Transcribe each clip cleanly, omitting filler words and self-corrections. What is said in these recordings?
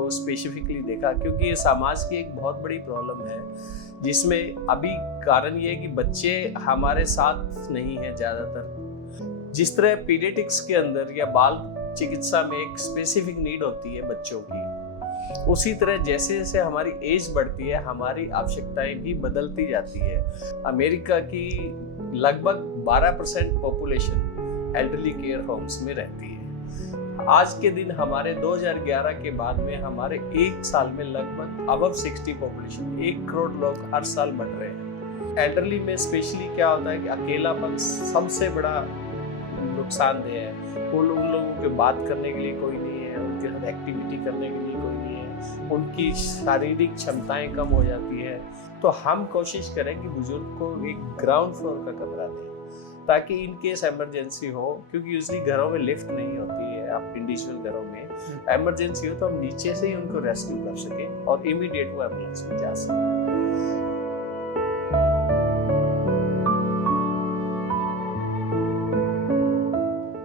को स्पेसिफिकली देखा, क्योंकि ये समाज की एक बहुत बड़ी प्रॉब्लम है, जिसमें अभी कारण ये है कि बच्चे हमारे साथ नहीं है ज़्यादातर। जिस तरह पीडियाट्रिक्स के अंदर या बाल चिकित्सा में एक स्पेसिफिक नीड होती है बच्चों की, उसी तरह जैसे जैसे हमारी एज बढ़ती है हमारी आवश्यकताएं भी बदलती जाती है। अमेरिका की लगभग 12% पॉपुलेशन एल्डरली केयर होम्स में रहती है। आज के दिन हमारे 2011 के बाद में हमारे एक साल में लगभग अबव 60 पॉपुलेशन 1 करोड़ लोग हर साल बढ़ रहे हैं। एल्डरली में स्पेशली क्या होता है कि अकेलापन सबसे बड़ा नुकसानदेह है। उन लोगों के बात करने के लिए कोई नहीं है, उनके साथ एक्टिविटी करने के लिए कोई नहीं है, उनकी शारीरिक क्षमताएं कम हो जाती है। तो हम कोशिश करें कि बुजुर्ग को एक ग्राउंड फ्लोर का कमरा दें ताकि इन केस इमरजेंसी हो, क्योंकि यूजली घरों में लिफ्ट नहीं होती है। आप इंडिविजुअल घरों में इमरजेंसी हो तो हम नीचे से ही उनको रेस्क्यू कर सकें और इमीडिएट वो एम्बुलेंस में जा सकें।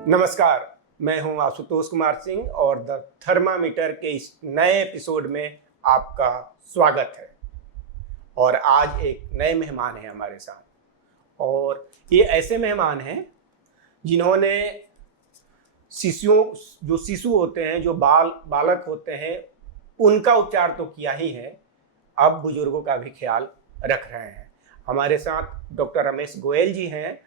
नमस्कार, मैं हूं आशुतोष कुमार सिंह और द थर्मामीटर के इस नए एपिसोड में आपका स्वागत है। और आज एक नए मेहमान हैं हमारे साथ, और ये ऐसे मेहमान हैं जिन्होंने शिशु होते हैं, जो बालक होते हैं, उनका उपचार तो किया ही है, अब बुजुर्गों का भी ख्याल रख रहे हैं। हमारे साथ डॉक्टर रमेश गोयल जी हैं,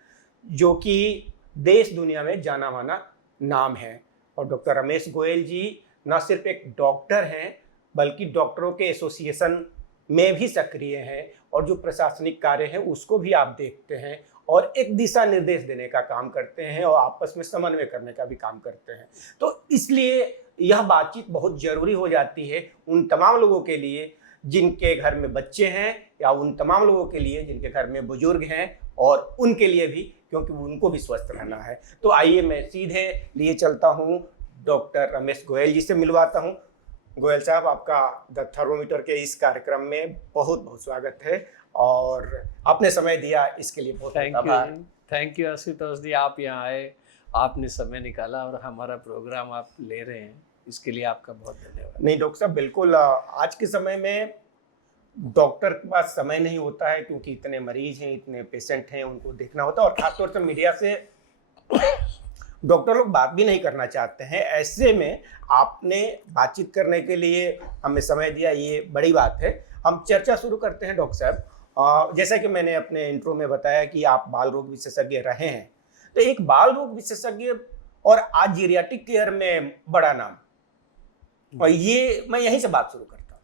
जो कि देश दुनिया में जाना माना नाम है। और डॉक्टर रमेश गोयल जी न सिर्फ एक डॉक्टर हैं, बल्कि डॉक्टरों के एसोसिएशन में भी सक्रिय हैं, और जो प्रशासनिक कार्य है उसको भी आप देखते हैं, और एक दिशा निर्देश देने का काम करते हैं, और आपस में समन्वय करने का भी काम करते हैं। तो इसलिए यह बातचीत बहुत ज़रूरी हो जाती है उन तमाम लोगों के लिए जिनके घर में बच्चे हैं, या उन तमाम लोगों के लिए जिनके घर में बुजुर्ग हैं, और उनके लिए भी, क्योंकि उनको भी स्वस्थ रहना है। तो आइए मैं सीधे लिए चलता हूँ, डॉक्टर रमेश गोयल जी से मिलवाता हूँ। गोयल साहब, आपका द थर्मोमीटर के इस कार्यक्रम में बहुत बहुत स्वागत है, और आपने समय दिया इसके लिए बहुत आभार। थैंक यू आशुतोष जी, आप यहाँ आए, आपने समय निकाला और हमारा प्रोग्राम आप ले रहे हैं, इसके लिए आपका बहुत धन्यवाद। नहीं डॉक्टर साहब, बिल्कुल। आज के समय में डॉक्टर के पास समय नहीं होता है, क्योंकि इतने मरीज हैं, इतने पेशेंट हैं, उनको देखना होता है, और खासतौर से मीडिया से डॉक्टर लोग बात भी नहीं करना चाहते हैं। ऐसे में आपने बातचीत करने के लिए हमें समय दिया, ये बड़ी बात है। हम चर्चा शुरू करते हैं डॉक्टर साहब। जैसा कि मैंने अपने इंट्रो में बताया कि आप बाल रोग विशेषज्ञ रहे हैं, तो एक बाल रोग विशेषज्ञ और आज जीरियाट्रिक केयर में बड़ा नाम, और ये मैं यहीं से बात शुरू करता हूँ।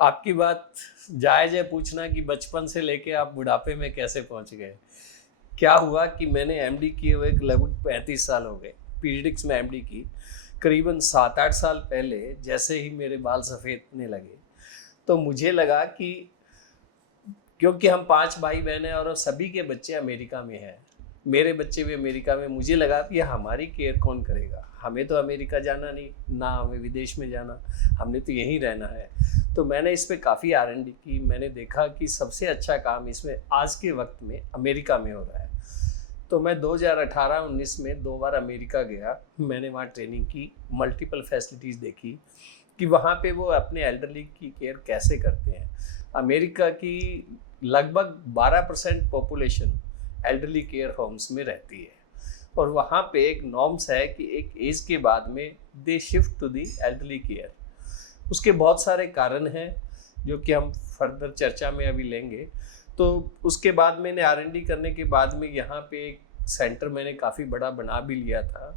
आपकी बात जायज़ है पूछना कि बचपन से लेके आप बुढ़ापे में कैसे पहुंच गए। क्या हुआ कि मैंने एमडी किए हुए लगभग 35 साल हो गए। पीडियाट्रिक्स में एमडी की करीबन 7-8 साल पहले जैसे ही मेरे बाल सफ़ेद होने लगे, तो मुझे लगा कि क्योंकि हम 5 भाई बहन हैं और सभी के बच्चे अमेरिका में हैं, मेरे बच्चे भी अमेरिका में, मुझे लगा कि हमारी केयर कौन करेगा। हमें तो अमेरिका जाना नहीं, ना हमें विदेश में जाना, हमने तो यहीं रहना है। तो मैंने इस पे काफ़ी R&D की। मैंने देखा कि सबसे अच्छा काम इसमें आज के वक्त में अमेरिका में हो रहा है। तो मैं 2018-19 में 2 बार अमेरिका गया। मैंने वहाँ ट्रेनिंग की, मल्टीपल फैसिलिटीज़ देखी कि वहाँ पे वो अपने एल्डरली की केयर कैसे करते हैं। अमेरिका की लगभग 12% पॉपुलेशन एल्डरली केयर होम्स में रहती है, और वहाँ पे एक नॉर्म्स है कि एक एज के बाद में they shift to the elderly care. उसके बहुत सारे कारण हैं जो कि हम फर्दर चर्चा में अभी लेंगे। तो उसके बाद मैंने R&D करने के बाद में यहाँ पे एक सेंटर मैंने काफ़ी बड़ा बना भी लिया था।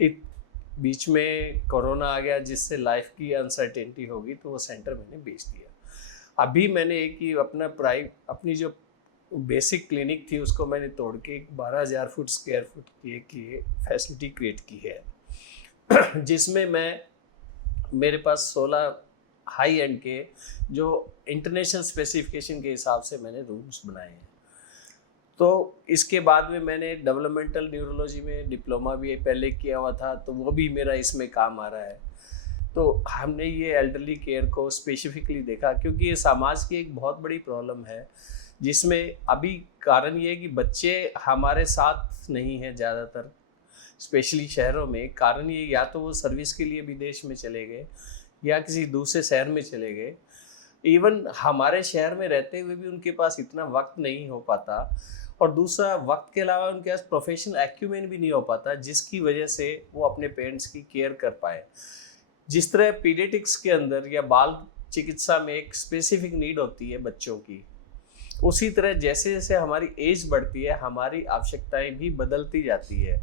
एक बीच में कोरोना आ गया, जिससे लाइफ की अनसर्टेनिटी होगी, तो वो सेंटर मैंने बेच दिया। अभी मैंने एक ही अपनी जो बेसिक क्लिनिक थी उसको मैंने तोड़ के 12,000 स्क्वायर फुट की फैसिलिटी क्रिएट की है, जिसमें मेरे पास 16 हाई एंड के जो इंटरनेशनल स्पेसिफिकेशन के हिसाब से मैंने रूम्स बनाए हैं। तो इसके बाद में मैंने डेवलपमेंटल न्यूरोलॉजी में डिप्लोमा भी पहले किया हुआ था, तो वो भी मेरा इसमें काम आ रहा है। तो हमने ये एल्डरली केयर को स्पेसिफिकली देखा, क्योंकि ये समाज की एक बहुत बड़ी प्रॉब्लम है, जिसमें अभी कारण ये है कि बच्चे हमारे साथ नहीं हैं ज़्यादातर, स्पेशली शहरों में। कारण ये या तो वो सर्विस के लिए विदेश में चले गए, या किसी दूसरे शहर में चले गए, इवन हमारे शहर में रहते हुए भी उनके पास इतना वक्त नहीं हो पाता, और दूसरा वक्त के अलावा उनके पास प्रोफेशनल एक्यूमेंट भी नहीं हो पाता जिसकी वजह से वो अपने पेरेंट्स की केयर कर पाए। जिस तरह पीडियाट्रिक्स के अंदर या बाल चिकित्सा में एक स्पेसिफिक नीड होती है बच्चों की, उसी तरह जैसे जैसे हमारी एज बढ़ती है हमारी आवश्यकताएं भी बदलती जाती है,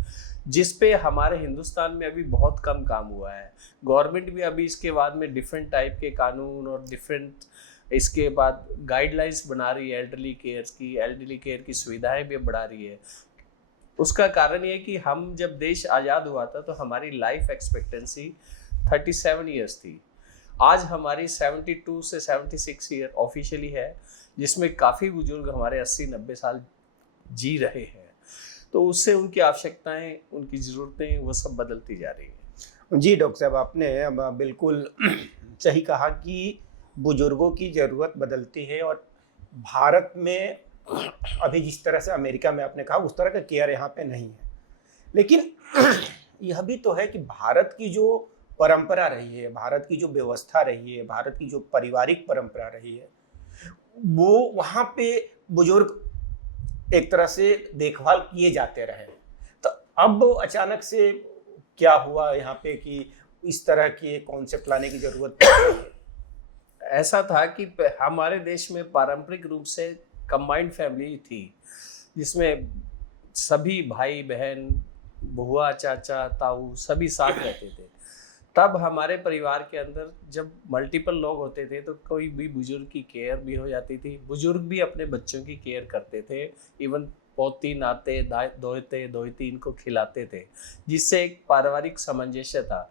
जिस पे हमारे हिंदुस्तान में अभी बहुत कम काम हुआ है। गवर्नमेंट भी अभी इसके बाद में डिफरेंट टाइप के कानून और डिफरेंट इसके बाद गाइडलाइंस बना रही है एल्डरली केयर की सुविधाएं भी बढ़ा रही है। उसका कारण ये कि हम जब देश आज़ाद हुआ था तो हमारी लाइफ एक्सपेक्टेंसी 37 ईयर्स थी। आज हमारी 72 से 76 ईयर ऑफिशियली है, जिसमें काफ़ी बुजुर्ग हमारे 80-90 साल जी रहे हैं। तो उससे उनकी आवश्यकताएं, उनकी ज़रूरतें वो सब बदलती जा रही हैं। जी डॉक्टर साहब, आपने बिल्कुल सही कहा कि बुजुर्गों की ज़रूरत बदलती है, और भारत में अभी जिस तरह से अमेरिका में आपने कहा उस तरह का केयर यहाँ पे नहीं है। लेकिन यह भी तो है कि भारत की जो परंपरा रही है, भारत की जो व्यवस्था रही है, भारत की जो पारिवारिक परंपरा रही है, वो वहाँ पे बुजुर्ग एक तरह से देखभाल किए जाते रहे। तो अब अचानक से क्या हुआ यहाँ पे कि इस तरह के कॉन्सेप्ट लाने की जरूरत पड़ी है? ऐसा था कि हमारे देश में पारंपरिक रूप से कंबाइंड फैमिली थी, जिसमें सभी भाई बहन, बुआ, चाचा, ताऊ सभी साथ रहते थे। तब हमारे परिवार के अंदर जब मल्टीपल लोग होते थे तो कोई भी बुजुर्ग की केयर भी हो जाती थी, बुजुर्ग भी अपने बच्चों की केयर करते थे, इवन पोती नाते दोहते इनको खिलाते थे, जिससे एक पारिवारिक सामंजस्य था।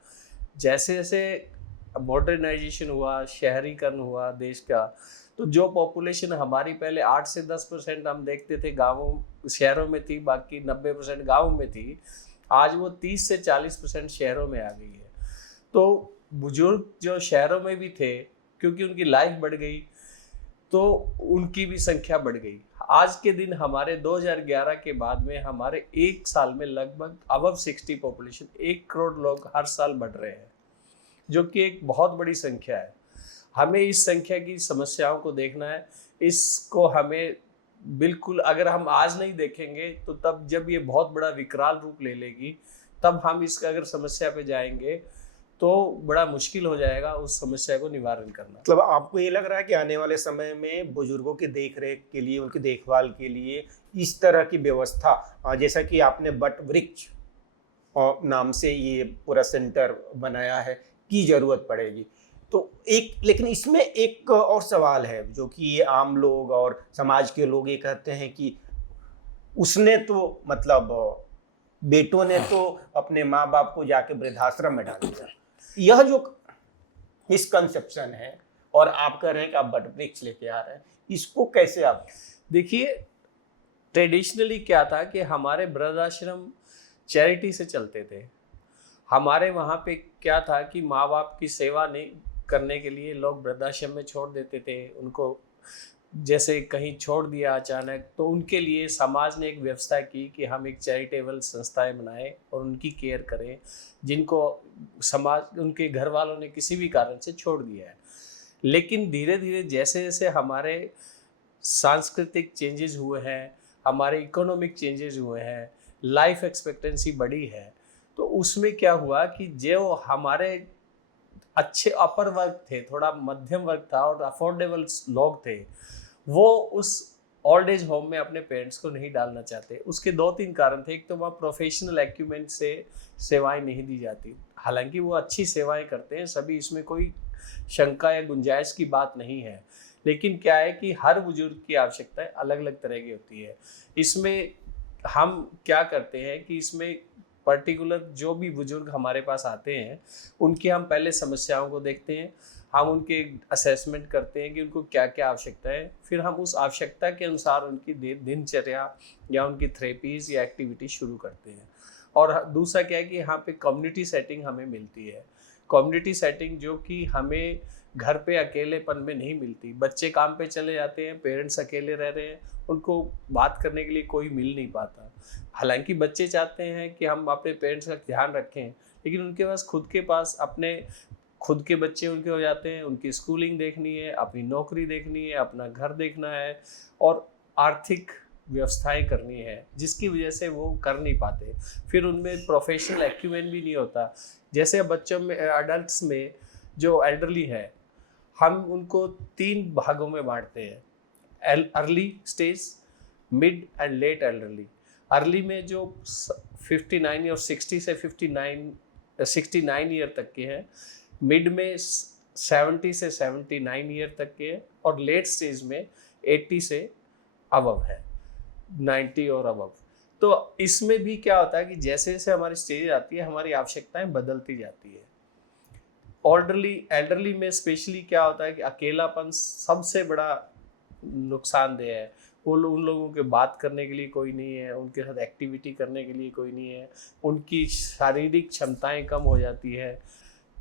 जैसे जैसे मॉडर्नाइजेशन हुआ, शहरीकरण हुआ देश का, तो जो पॉपुलेशन हमारी पहले 8 से 10% हम देखते थे गाँवों शहरों में थी, बाकी 90% गाँव में थी, आज वो 30 से 40% शहरों में आ गई है। तो बुजुर्ग जो शहरों में भी थे, क्योंकि उनकी लाइफ बढ़ गई तो उनकी भी संख्या बढ़ गई। आज के दिन हमारे 2011 के बाद में हमारे एक साल में लगभग अबव 60 पॉपुलेशन 1 करोड़ लोग हर साल बढ़ रहे हैं, जो कि एक बहुत बड़ी संख्या है। हमें इस संख्या की समस्याओं को देखना है। इसको हमें बिल्कुल, अगर हम आज नहीं देखेंगे तो तब जब ये बहुत बड़ा विकराल रूप ले लेगी, तब हम इसका अगर समस्या पे जाएंगे तो बड़ा मुश्किल हो जाएगा उस समस्या को निवारण करना। मतलब आपको ये लग रहा है कि आने वाले समय में बुजुर्गों की देख रेख के लिए, उनकी देखभाल के लिए इस तरह की व्यवस्था, जैसा कि आपने बट वृक्ष नाम से ये पूरा सेंटर बनाया है, की जरूरत पड़ेगी? तो लेकिन इसमें एक और सवाल है जो कि ये आम लोग और समाज के लोग ये कहते हैं कि उसने तो मतलब बेटों ने तो अपने माँ बाप को जाके वृद्धाश्रम में डाल दिया। यह जो मिसकंसेप्शन है, और आप कह रहे हैं कि आप बट वृक्ष लेके आ रहे हैं, इसको कैसे आप देखिए? ट्रेडिशनली क्या था कि हमारे वृद्धाश्रम चैरिटी से चलते थे। हमारे वहाँ पे क्या था कि माँ बाप की सेवा नहीं करने के लिए लोग वृद्धाश्रम में छोड़ देते थे उनको, जैसे कहीं छोड़ दिया अचानक, तो उनके लिए समाज ने एक व्यवस्था की कि हम एक चैरिटेबल संस्थाएं बनाएं और उनकी केयर करें, जिनको समाज उनके घर वालों ने किसी भी कारण से छोड़ दिया है। लेकिन धीरे धीरे जैसे जैसे हमारे सांस्कृतिक चेंजेस हुए हैं, हमारे इकोनॉमिक चेंजेस हुए हैं, लाइफ एक्सपेक्टेंसी बढ़ी है, तो उसमें क्या हुआ कि जो हमारे अच्छे अपर वर्ग थे, थोड़ा मध्यम वर्ग था और अफोर्डेबल लोग थे, वो उस ओल्ड एज होम में अपने पेरेंट्स को नहीं डालना चाहते। उसके 2-3 कारण थे। एक तो वहाँ प्रोफेशनल एक्यूमेंट से सेवाएं नहीं दी जाती, हालांकि वो अच्छी सेवाएं करते हैं, सभी इसमें कोई शंका या गुंजाइश की बात नहीं है, लेकिन क्या है कि हर बुजुर्ग की आवश्यकताएं अलग अलग तरह की होती है। इसमें हम क्या करते हैं कि इसमें पर्टिकुलर जो भी बुजुर्ग हमारे पास आते हैं उनकी हम पहले समस्याओं को देखते हैं, हम उनके असेसमेंट करते हैं कि उनको क्या क्या आवश्यकता है, फिर हम उस आवश्यकता के अनुसार उनकी दिनचर्या या उनकी थेरेपीज या एक्टिविटी शुरू करते हैं। और दूसरा क्या है कि यहाँ पे कम्युनिटी सेटिंग हमें मिलती है, कम्युनिटी सेटिंग जो कि हमें घर पे अकेलेपन में नहीं मिलती। बच्चे काम पे चले जाते हैं, पेरेंट्स अकेले रह रहे हैं, उनको बात करने के लिए कोई मिल नहीं पाता। हालांकि बच्चे चाहते हैं कि हम अपने पेरेंट्स का ध्यान रखें, लेकिन उनके पास खुद के पास अपने खुद के बच्चे उनके हो जाते हैं, उनकी स्कूलिंग देखनी है, अपनी नौकरी देखनी है, अपना घर देखना है और आर्थिक व्यवस्थाएं करनी है, जिसकी वजह से वो कर नहीं पाते। फिर उनमें प्रोफेशनल एक्यूमेंट भी नहीं होता। जैसे बच्चों में, एडल्ट्स में जो एल्डरली है, हम उनको 3 भागों में बांटते हैं, early stage, mid and let elderly. Early में जो 59 और 60 से 69 ईयर तक के हैं, मिड में 70 से 79 ईयर तक के हैं और लेट स्टेज में 80 से अबव है, 90 और अबव। तो इसमें भी क्या होता है कि जैसे जैसे हमारी स्टेज आती है, हमारी आवश्यकताएं बदलती जाती है। एल्डरली में स्पेशली क्या होता है कि अकेलापन सबसे बड़ा नुकसानदेह है। उन लोगों के बात करने के लिए कोई नहीं है, उनके साथ एक्टिविटी करने के लिए कोई नहीं है, उनकी शारीरिक क्षमताएं कम हो जाती है।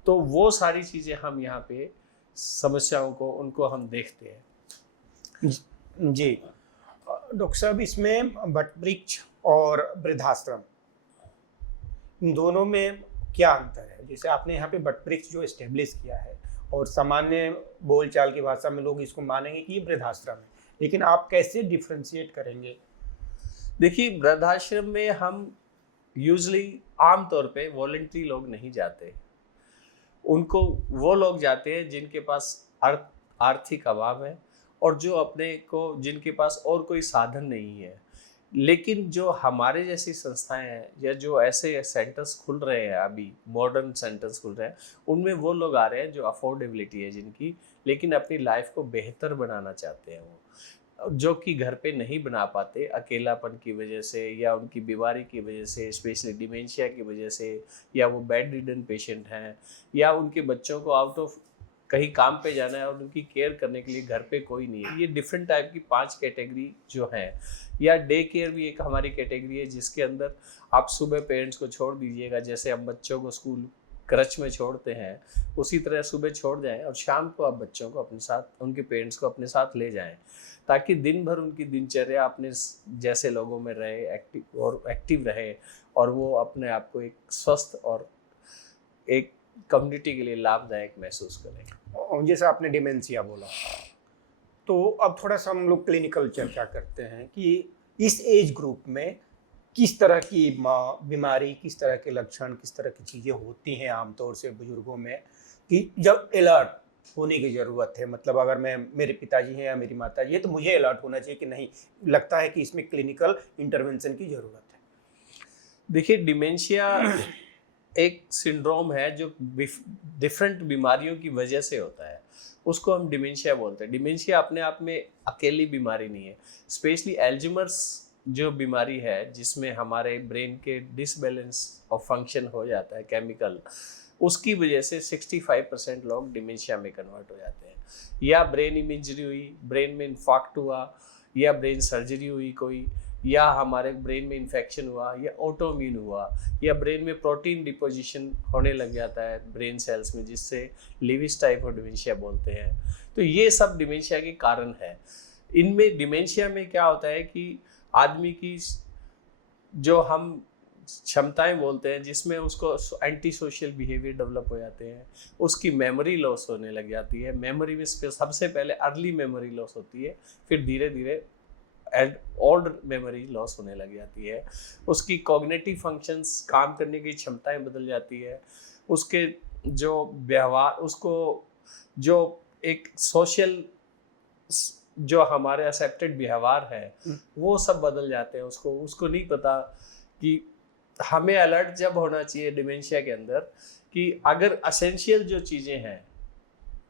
तो वो सारी चीज़ें हम यहाँ पे समस्याओं को, उनको हम देखते हैं। जी डॉक्टर साहब, इसमें वटवृक्ष और वृद्धाश्रम, इन दोनों में क्या अंतर है? जैसे आपने यहाँ पे वटवृक्ष जो एस्टेब्लिश किया है और सामान्य बोलचाल की भाषा में लोग इसको मानेंगे कि ये वृद्धाश्रम है, लेकिन आप कैसे डिफ्रेंशिएट करेंगे? देखिए, वृद्धाश्रम में हम यूजली आमतौर पे वॉलंटरी लोग नहीं जाते। उनको वो लोग जाते हैं जिनके पास आर्थिक अभाव है और जो अपने को, जिनके पास और कोई साधन नहीं है। लेकिन जो हमारे जैसी संस्थाएं हैं या जो ऐसे सेंटर्स खुल रहे हैं, अभी मॉडर्न सेंटर्स खुल रहे हैं, उनमें वो लोग आ रहे हैं जो अफोर्डेबिलिटी है जिनकी, लेकिन अपनी लाइफ को बेहतर बनाना चाहते हैं, वो जो कि घर पे नहीं बना पाते अकेलापन की वजह से या उनकी बीमारी की वजह से, स्पेशली डिमेंशिया की वजह से, या वो बेड रिडन पेशेंट हैं, या उनके बच्चों को आउट ऑफ कहीं काम पे जाना है और उनकी केयर करने के लिए घर पे कोई नहीं है। ये डिफरेंट टाइप की 5 कैटेगरी जो हैं। या डे केयर भी एक हमारी कैटेगरी है, जिसके अंदर आप सुबह पेरेंट्स को छोड़ दीजिएगा, जैसे हम बच्चों को स्कूल क्रच में छोड़ते हैं, उसी तरह सुबह छोड़ जाएं और शाम को आप बच्चों को अपने साथ, उनके पेरेंट्स को अपने साथ ले जाएं, ताकि दिन भर उनकी दिनचर्या अपने जैसे लोगों में रहे, एक्टिव रहे और वो अपने आप को एक स्वस्थ और एक कम्युनिटी के लिए लाभदायक महसूस करें। जैसे आपने डिमेंशिया बोला, तो अब थोड़ा सा हम लोग क्लिनिकल चर्चा करते हैं कि इस एज ग्रुप में किस तरह की बीमारी, किस तरह के लक्षण, किस तरह की चीज़ें होती हैं आमतौर से बुजुर्गों में, कि जब अलर्ट होने की ज़रूरत है। मतलब अगर मेरे पिताजी हैं या मेरी माता जी है, तो मुझे अलर्ट होना चाहिए कि नहीं, लगता है कि इसमें क्लिनिकल इंटरवेंशन की ज़रूरत है। देखिए, डिमेंशिया एक सिंड्रोम है जो डिफरेंट बीमारियों की वजह से होता है, उसको हम डिमेंशिया बोलते हैं। डिमेंशिया अपने आप में अकेली बीमारी नहीं है। स्पेशली एल्जाइमर्स जो बीमारी है, जिसमें हमारे ब्रेन के डिसबैलेंस ऑफ फंक्शन हो जाता है केमिकल, उसकी वजह से 65% लोग डिमेंशिया में कन्वर्ट हो जाते हैं। या ब्रेन इमेजरी हुई, ब्रेन में इन्फाक्ट हुआ, या ब्रेन सर्जरी हुई कोई, या हमारे ब्रेन में इन्फेक्शन हुआ, या ऑटोइम्यून हुआ, या ब्रेन में प्रोटीन डिपोजिशन होने लग जाता है ब्रेन सेल्स में, जिससे लिविस टाइप ऑफ डिमेंशिया बोलते हैं। तो ये सब डिमेंशिया के कारण है। इनमें डिमेंशिया में क्या होता है कि आदमी की जो हम क्षमताएं बोलते हैं, जिसमें उसको एंटी सोशल बिहेवियर डेवलप हो जाते हैं, उसकी मेमोरी लॉस होने लग जाती है। मेमोरी में सबसे पहले अर्ली मेमोरी लॉस होती है, फिर धीरे धीरे ओल्ड मेमोरी लॉस होने लग जाती है। उसकी कॉग्निटिव फंक्शंस, काम करने की क्षमताएं बदल जाती है। उसके जो व्यवहार, उसको जो एक सोशल जो हमारे एक्सेप्टेड व्यवहार है, वो सब बदल जाते हैं। उसको नहीं पता कि हमें अलर्ट जब होना चाहिए डिमेंशिया के अंदर, कि अगर एसेंशियल जो चीज़ें हैं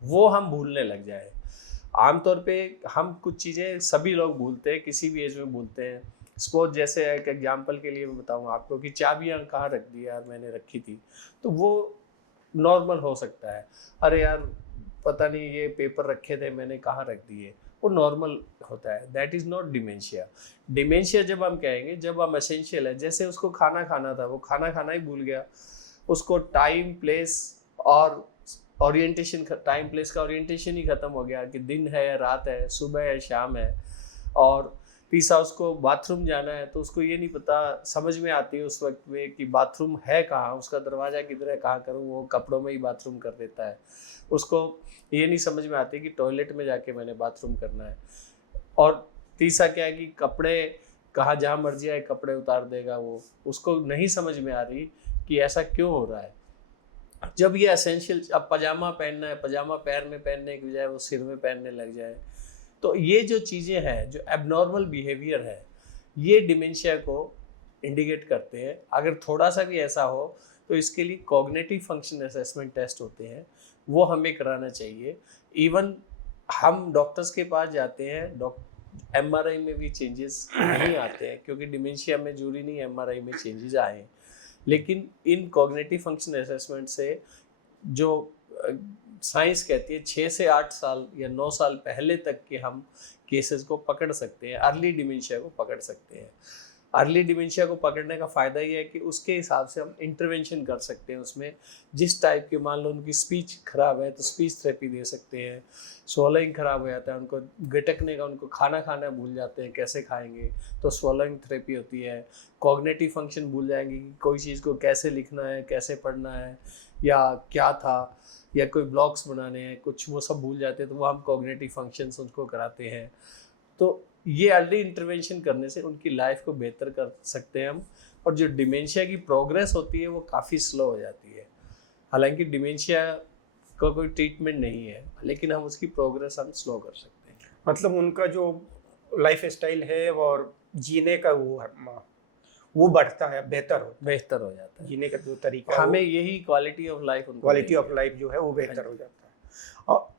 वो हम भूलने लग जाए। आमतौर पे हम कुछ चीज़ें सभी लोग भूलते हैं, किसी भी एज में भूलते हैं। सपोज जैसे एक एग्जांपल के लिए मैं बताऊँ आपको कि चाबियाँ कहाँ रख दी यार, मैंने रखी थी, तो वो नॉर्मल हो सकता है। अरे यार पता नहीं ये पेपर रखे थे, मैंने कहाँ रख दिए, वो नॉर्मल होता है। That is not dementia. Dementia जब हम कहेंगे, जब हम एसेंशियल है, जैसे उसको खाना खाना था, वो खाना खाना ही भूल गया, उसको टाइम प्लेस और ओरिएंटेशन, टाइम प्लेस का ओरिएंटेशन ही ख़त्म हो गया कि दिन है या रात है, सुबह है शाम है, और तीसरा उसको बाथरूम जाना है तो उसको ये नहीं पता, समझ में आती है उस वक्त में कि बाथरूम है कहाँ, उसका दरवाज़ा किधर है, कहाँ करूँ, वो कपड़ों में ही बाथरूम कर देता है। उसको ये नहीं समझ में आती कि टॉयलेट में जाके मैंने बाथरूम करना है। और तीसरा क्या है कि कपड़े कहाँ, जहाँ मर्जी आए कपड़े उतार देगा वो, उसको नहीं समझ में आ रही कि ऐसा क्यों हो रहा है। जब ये एसेंशियल, अब पजामा पहनना है, पजामा पैर में पहनने की बजाय वो सिर में पहनने लग जाए, तो ये जो चीज़ें हैं, जो एबनॉर्मल बिहेवियर है, ये डिमेंशिया को इंडिकेट करते हैं। अगर थोड़ा सा भी ऐसा हो तो इसके लिए कॉग्निटिव फंक्शन असेसमेंट टेस्ट होते हैं, वो हमें कराना चाहिए। इवन हम डॉक्टर्स के पास जाते हैं, एमआरआई में भी चेंजेस नहीं आते हैं, क्योंकि डिमेंशिया में जरूरी नहीं एमआरआई में चेंजेस आए, लेकिन इन कॉग्निटिव फंक्शन असेसमेंट से जो साइंस कहती है 6 से 8 साल या 9 साल पहले तक के हम केसेस को पकड़ सकते हैं, अर्ली डिमेंशिया को पकड़ सकते हैं। अर्ली डिमेंशिया को पकड़ने का फ़ायदा ये है कि उसके हिसाब से हम इंटरवेंशन कर सकते हैं उसमें। जिस टाइप के, मान लो उनकी स्पीच खराब है तो स्पीच थेरेपी दे सकते हैं, स्वॉलोइंग खराब हो जाता है, उनको गटकने का, उनको खाना खाना भूल जाते हैं, कैसे खाएंगे, तो स्वॉलोइंग थेरेपी होती है। कॉग्निटिव फंक्शन भूल जाएंगे कि कोई चीज़ को कैसे लिखना है, कैसे पढ़ना है, या क्या था, या कोई ब्लॉग्स बनाने हैं कुछ, वो सब भूल जाते हैं, तो वो हम कॉग्निटिव फंक्शंस उनको कराते हैं। तो ये अर्ली इंटरवेंशन करने से उनकी लाइफ को बेहतर कर सकते हैं हम। और जो डिमेंशिया की प्रोग्रेस होती है वो काफ़ी स्लो हो जाती है। हालांकि डिमेंशिया का कोई ट्रीटमेंट नहीं है, लेकिन हम उसकी प्रोग्रेस हम स्लो कर सकते हैं। मतलब उनका जो लाइफ स्टाइल है और जीने का वो बढ़ता है, बेहतर हो जाता है जीने का जो तरीका, हमें यही quality of life, quality of life जो है वो बेहतर हो जाता है। और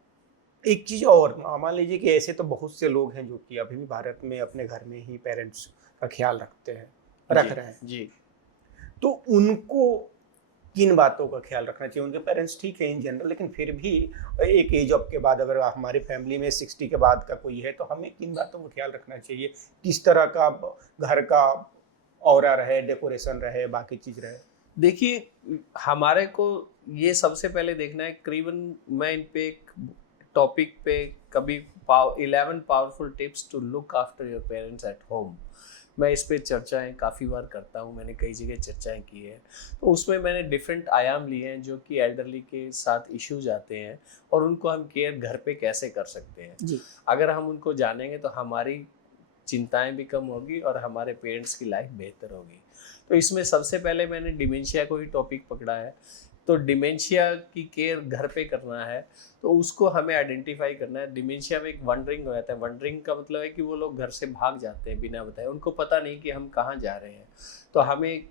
एक चीज़ और, मान लीजिए कि ऐसे तो बहुत से लोग हैं जो कि अभी भी भारत में अपने घर में ही पेरेंट्स का ख्याल रख रहे हैं जी। तो उनको किन बातों का ख्याल रखना चाहिए? उनके पेरेंट्स ठीक है इन जनरल, लेकिन फिर भी एक एज ऑफ के बाद, अगर हमारे फैमिली में 60 के बाद का कोई है, तो हमें किन बातों का ख्याल रखना चाहिए? किस तरह का घर का ऑरा रहे, डेकोरेशन रहे, बाकी चीज़ रहे? देखिए, हमारे को ये सबसे पहले देखना है, करीबन मैं इन पे एक टॉपिक पे कभी 11 powerful tips to look after your parents at home, मैं इस पे चर्चाएं काफ़ी बार करता हूँ, मैंने कई जगह चर्चाएं की है। तो उसमें मैंने डिफरेंट आयाम लिए हैं जो कि एल्डरली के साथ इश्यूज आते हैं और उनको हम केयर घर पे कैसे कर सकते हैं जी। अगर हम उनको जानेंगे तो हमारी चिंताएं भी कम होगी और हमारे पेरेंट्स की लाइफ बेहतर होगी। तो इसमें सबसे पहले मैंने डिमेंशिया को ही टॉपिक पकड़ा है। तो डिमेंशिया की केयर घर पे करना है तो उसको हमें आइडेंटिफाई करना है। डिमेंशिया में एक वंडरिंग हो जाता है। वंडरिंग का मतलब है कि वो लोग घर से भाग जाते हैं बिना बताए, उनको पता नहीं कि हम कहाँ जा रहे हैं। तो हमें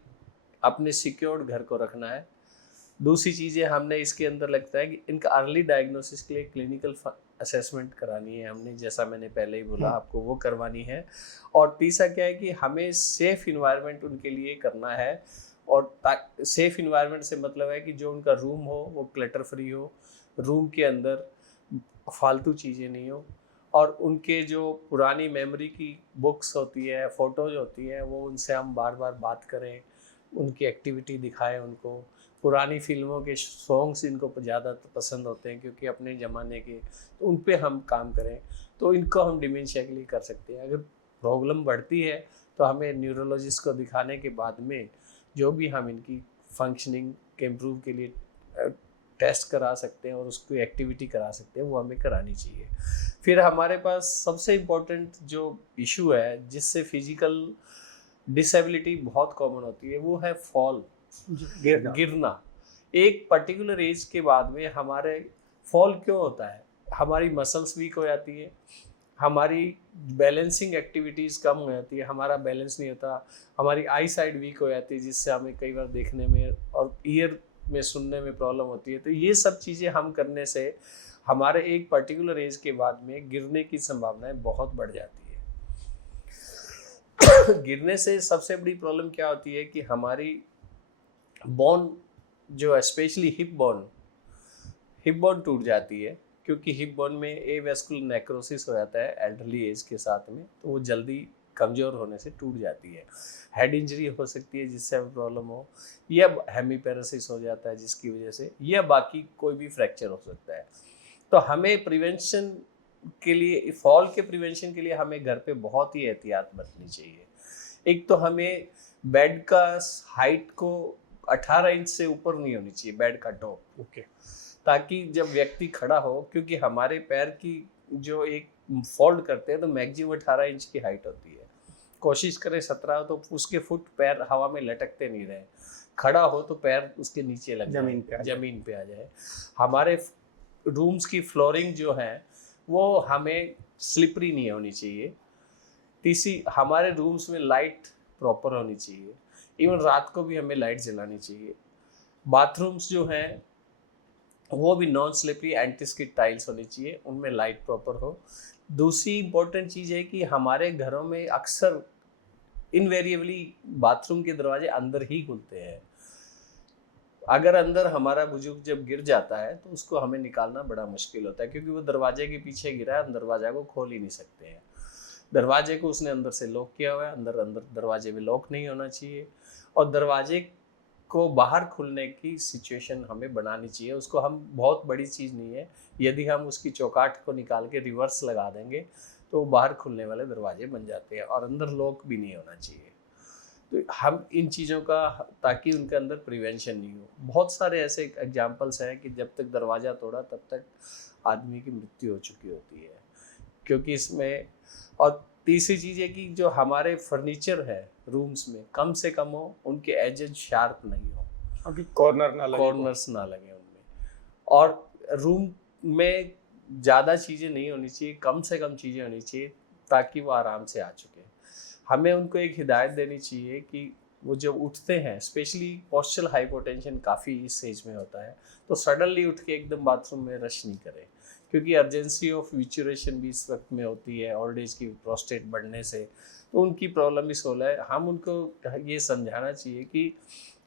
अपने सिक्योर्ड घर को रखना है। दूसरी चीज़ें हमने इसके अंदर लगता है कि इनका अर्ली डायग्नोसिस के लिए क्लिनिकल असेसमेंट करानी है हमने, जैसा मैंने पहले ही बोला आपको, वो करवानी है। और तीसरा क्या है कि हमें सेफ इन्वायरमेंट उनके लिए करना है। और सेफ इन्वायरमेंट से मतलब है कि जो उनका रूम हो वो क्लटर फ्री हो, रूम के अंदर फालतू चीज़ें नहीं हो, और उनके जो पुरानी मेमोरी की बुक्स होती है, फ़ोटोज़ होती हैं, वो उनसे हम बार बार बात करें, उनकी एक्टिविटी दिखाएं उनको। पुरानी फिल्मों के सॉन्ग्स इनको ज़्यादा पसंद होते हैं क्योंकि अपने ज़माने के, तो उन पे हम काम करें। तो इनको हम डिमेंशिया के लिए कर सकते हैं। अगर प्रॉब्लम बढ़ती है तो हमें न्यूरोलॉजिस्ट को दिखाने के बाद में जो भी हम इनकी फंक्शनिंग के इम्प्रूव के लिए टेस्ट करा सकते हैं और उसकी एक्टिविटी करा सकते हैं, वो हमें करानी चाहिए। फिर हमारे पास सबसे इम्पोर्टेंट जो इशू है जिससे फिजिकल डिसेबिलिटी बहुत कॉमन होती है वो है फॉल, गिरना। एक पर्टिकुलर एज के बाद में हमारे फॉल क्यों होता है? हमारी मसल्स वीक हो जाती है, हमारी बैलेंसिंग एक्टिविटीज़ कम हो जाती है, हमारा बैलेंस नहीं होता, हमारी आई साइड वीक हो जाती है जिससे हमें कई बार देखने में और ईयर में सुनने में प्रॉब्लम होती है। तो ये सब चीज़ें हम करने से हमारे एक पर्टिकुलर एज के बाद में गिरने की संभावनाएं बहुत बढ़ जाती है। गिरने से सबसे बड़ी प्रॉब्लम क्या होती है कि हमारी बोन जो स्पेशली हिप बोन टूट जाती है, क्योंकि हिप बोन में एवेस्कुलर नेक्रोसिस हो जाता है एल्डरली एज के साथ में, तो वो जल्दी कमज़ोर होने से टूट जाती है। हेड इंजरी हो सकती है जिससे हमें प्रॉब्लम हो, या हेमीपैरासिस हो जाता है जिसकी वजह से, या बाकी कोई भी फ्रैक्चर हो सकता है। तो हमें प्रिवेंशन के लिए, फॉल के प्रिवेंशन के लिए हमें घर पे बहुत ही एहतियात बरतनी चाहिए। एक तो हमें बेड का हाइट को 18 इंच से ऊपर नहीं होनी चाहिए, बेड का टॉप, ओके। ताकि जब व्यक्ति खड़ा हो, क्योंकि हमारे पैर की जो एक फोल्ड करते हैं तो मैक्सिमम 18 इंच की हाइट होती है। कोशिश करें 17 हो तो उसके फुट पैर हवा में लटकते नहीं रहे, खड़ा हो तो पैर उसके नीचे लग जाए, जमीन पे आ जाए। हमारे रूम्स की फ्लोरिंग जो है वो हमें स्लिपरी नहीं होनी चाहिए। तीसरी, हमारे रूम्स में लाइट प्रॉपर होनी चाहिए, इवन रात को भी हमें लाइट जलानी चाहिए। बाथरूम्स जो हैं वो भी non slippery anti skid tiles होनी चाहिए, उनमें लाइट प्रॉपर हो। दूसरी इंपॉर्टेंट चीज़ है कि हमारे घरों में अक्सर इनवेरिएबली बाथरूम के दरवाजे अंदर ही खुलते हैं। अगर अंदर हमारा बुजुर्ग जब गिर जाता है तो उसको हमें निकालना बड़ा मुश्किल होता है, क्योंकि वो दरवाजे के पीछे गिरा है, हम दरवाजा को खोल ही नहीं सकते हैं। दरवाजे को उसने अंदर से लॉक किया हुआ है, अंदर दरवाजे में लॉक नहीं होना चाहिए, और दरवाजे को बाहर खुलने की सिचुएशन हमें बनानी चाहिए। उसको हम, बहुत बड़ी चीज़ नहीं है, यदि हम उसकी चौकाट को निकाल के रिवर्स लगा देंगे तो वो बाहर खुलने वाले दरवाजे बन जाते हैं, और अंदर लॉक भी नहीं होना चाहिए। तो हम इन चीज़ों का, ताकि उनके अंदर प्रिवेंशन नहीं हो। बहुत सारे ऐसे एग्जाम्पल्स हैं कि जब तक दरवाज़ा तोड़ा तब तक आदमी की मृत्यु हो चुकी होती है, क्योंकि इसमें। और तीसरी चीज़ है कि जो हमारे फर्नीचर है रूम्स में, कम से कम हो, उनके एजेस शार्प नहीं हो, अभी कॉर्नर्स ना लगे उनमें। और रूम में ज़्यादा चीज़ें नहीं होनी चाहिए, कम से कम चीज़ें होनी चाहिए ताकि वो आराम से आ चुके। हमें उनको एक हिदायत देनी चाहिए कि वो जब उठते हैं, स्पेशली पोस्चरल हाइपोटेंशन काफ़ी इस एज में होता है, तो सडनली उठ के एकदम बाथरूम में रश नहीं करें, क्योंकि अर्जेंसी ऑफ विचुरेशन भी इस वक्त में होती है ओल्ड एज की प्रोस्टेट बढ़ने से, तो उनकी प्रॉब्लम भी सोलह है। हम उनको ये समझाना चाहिए कि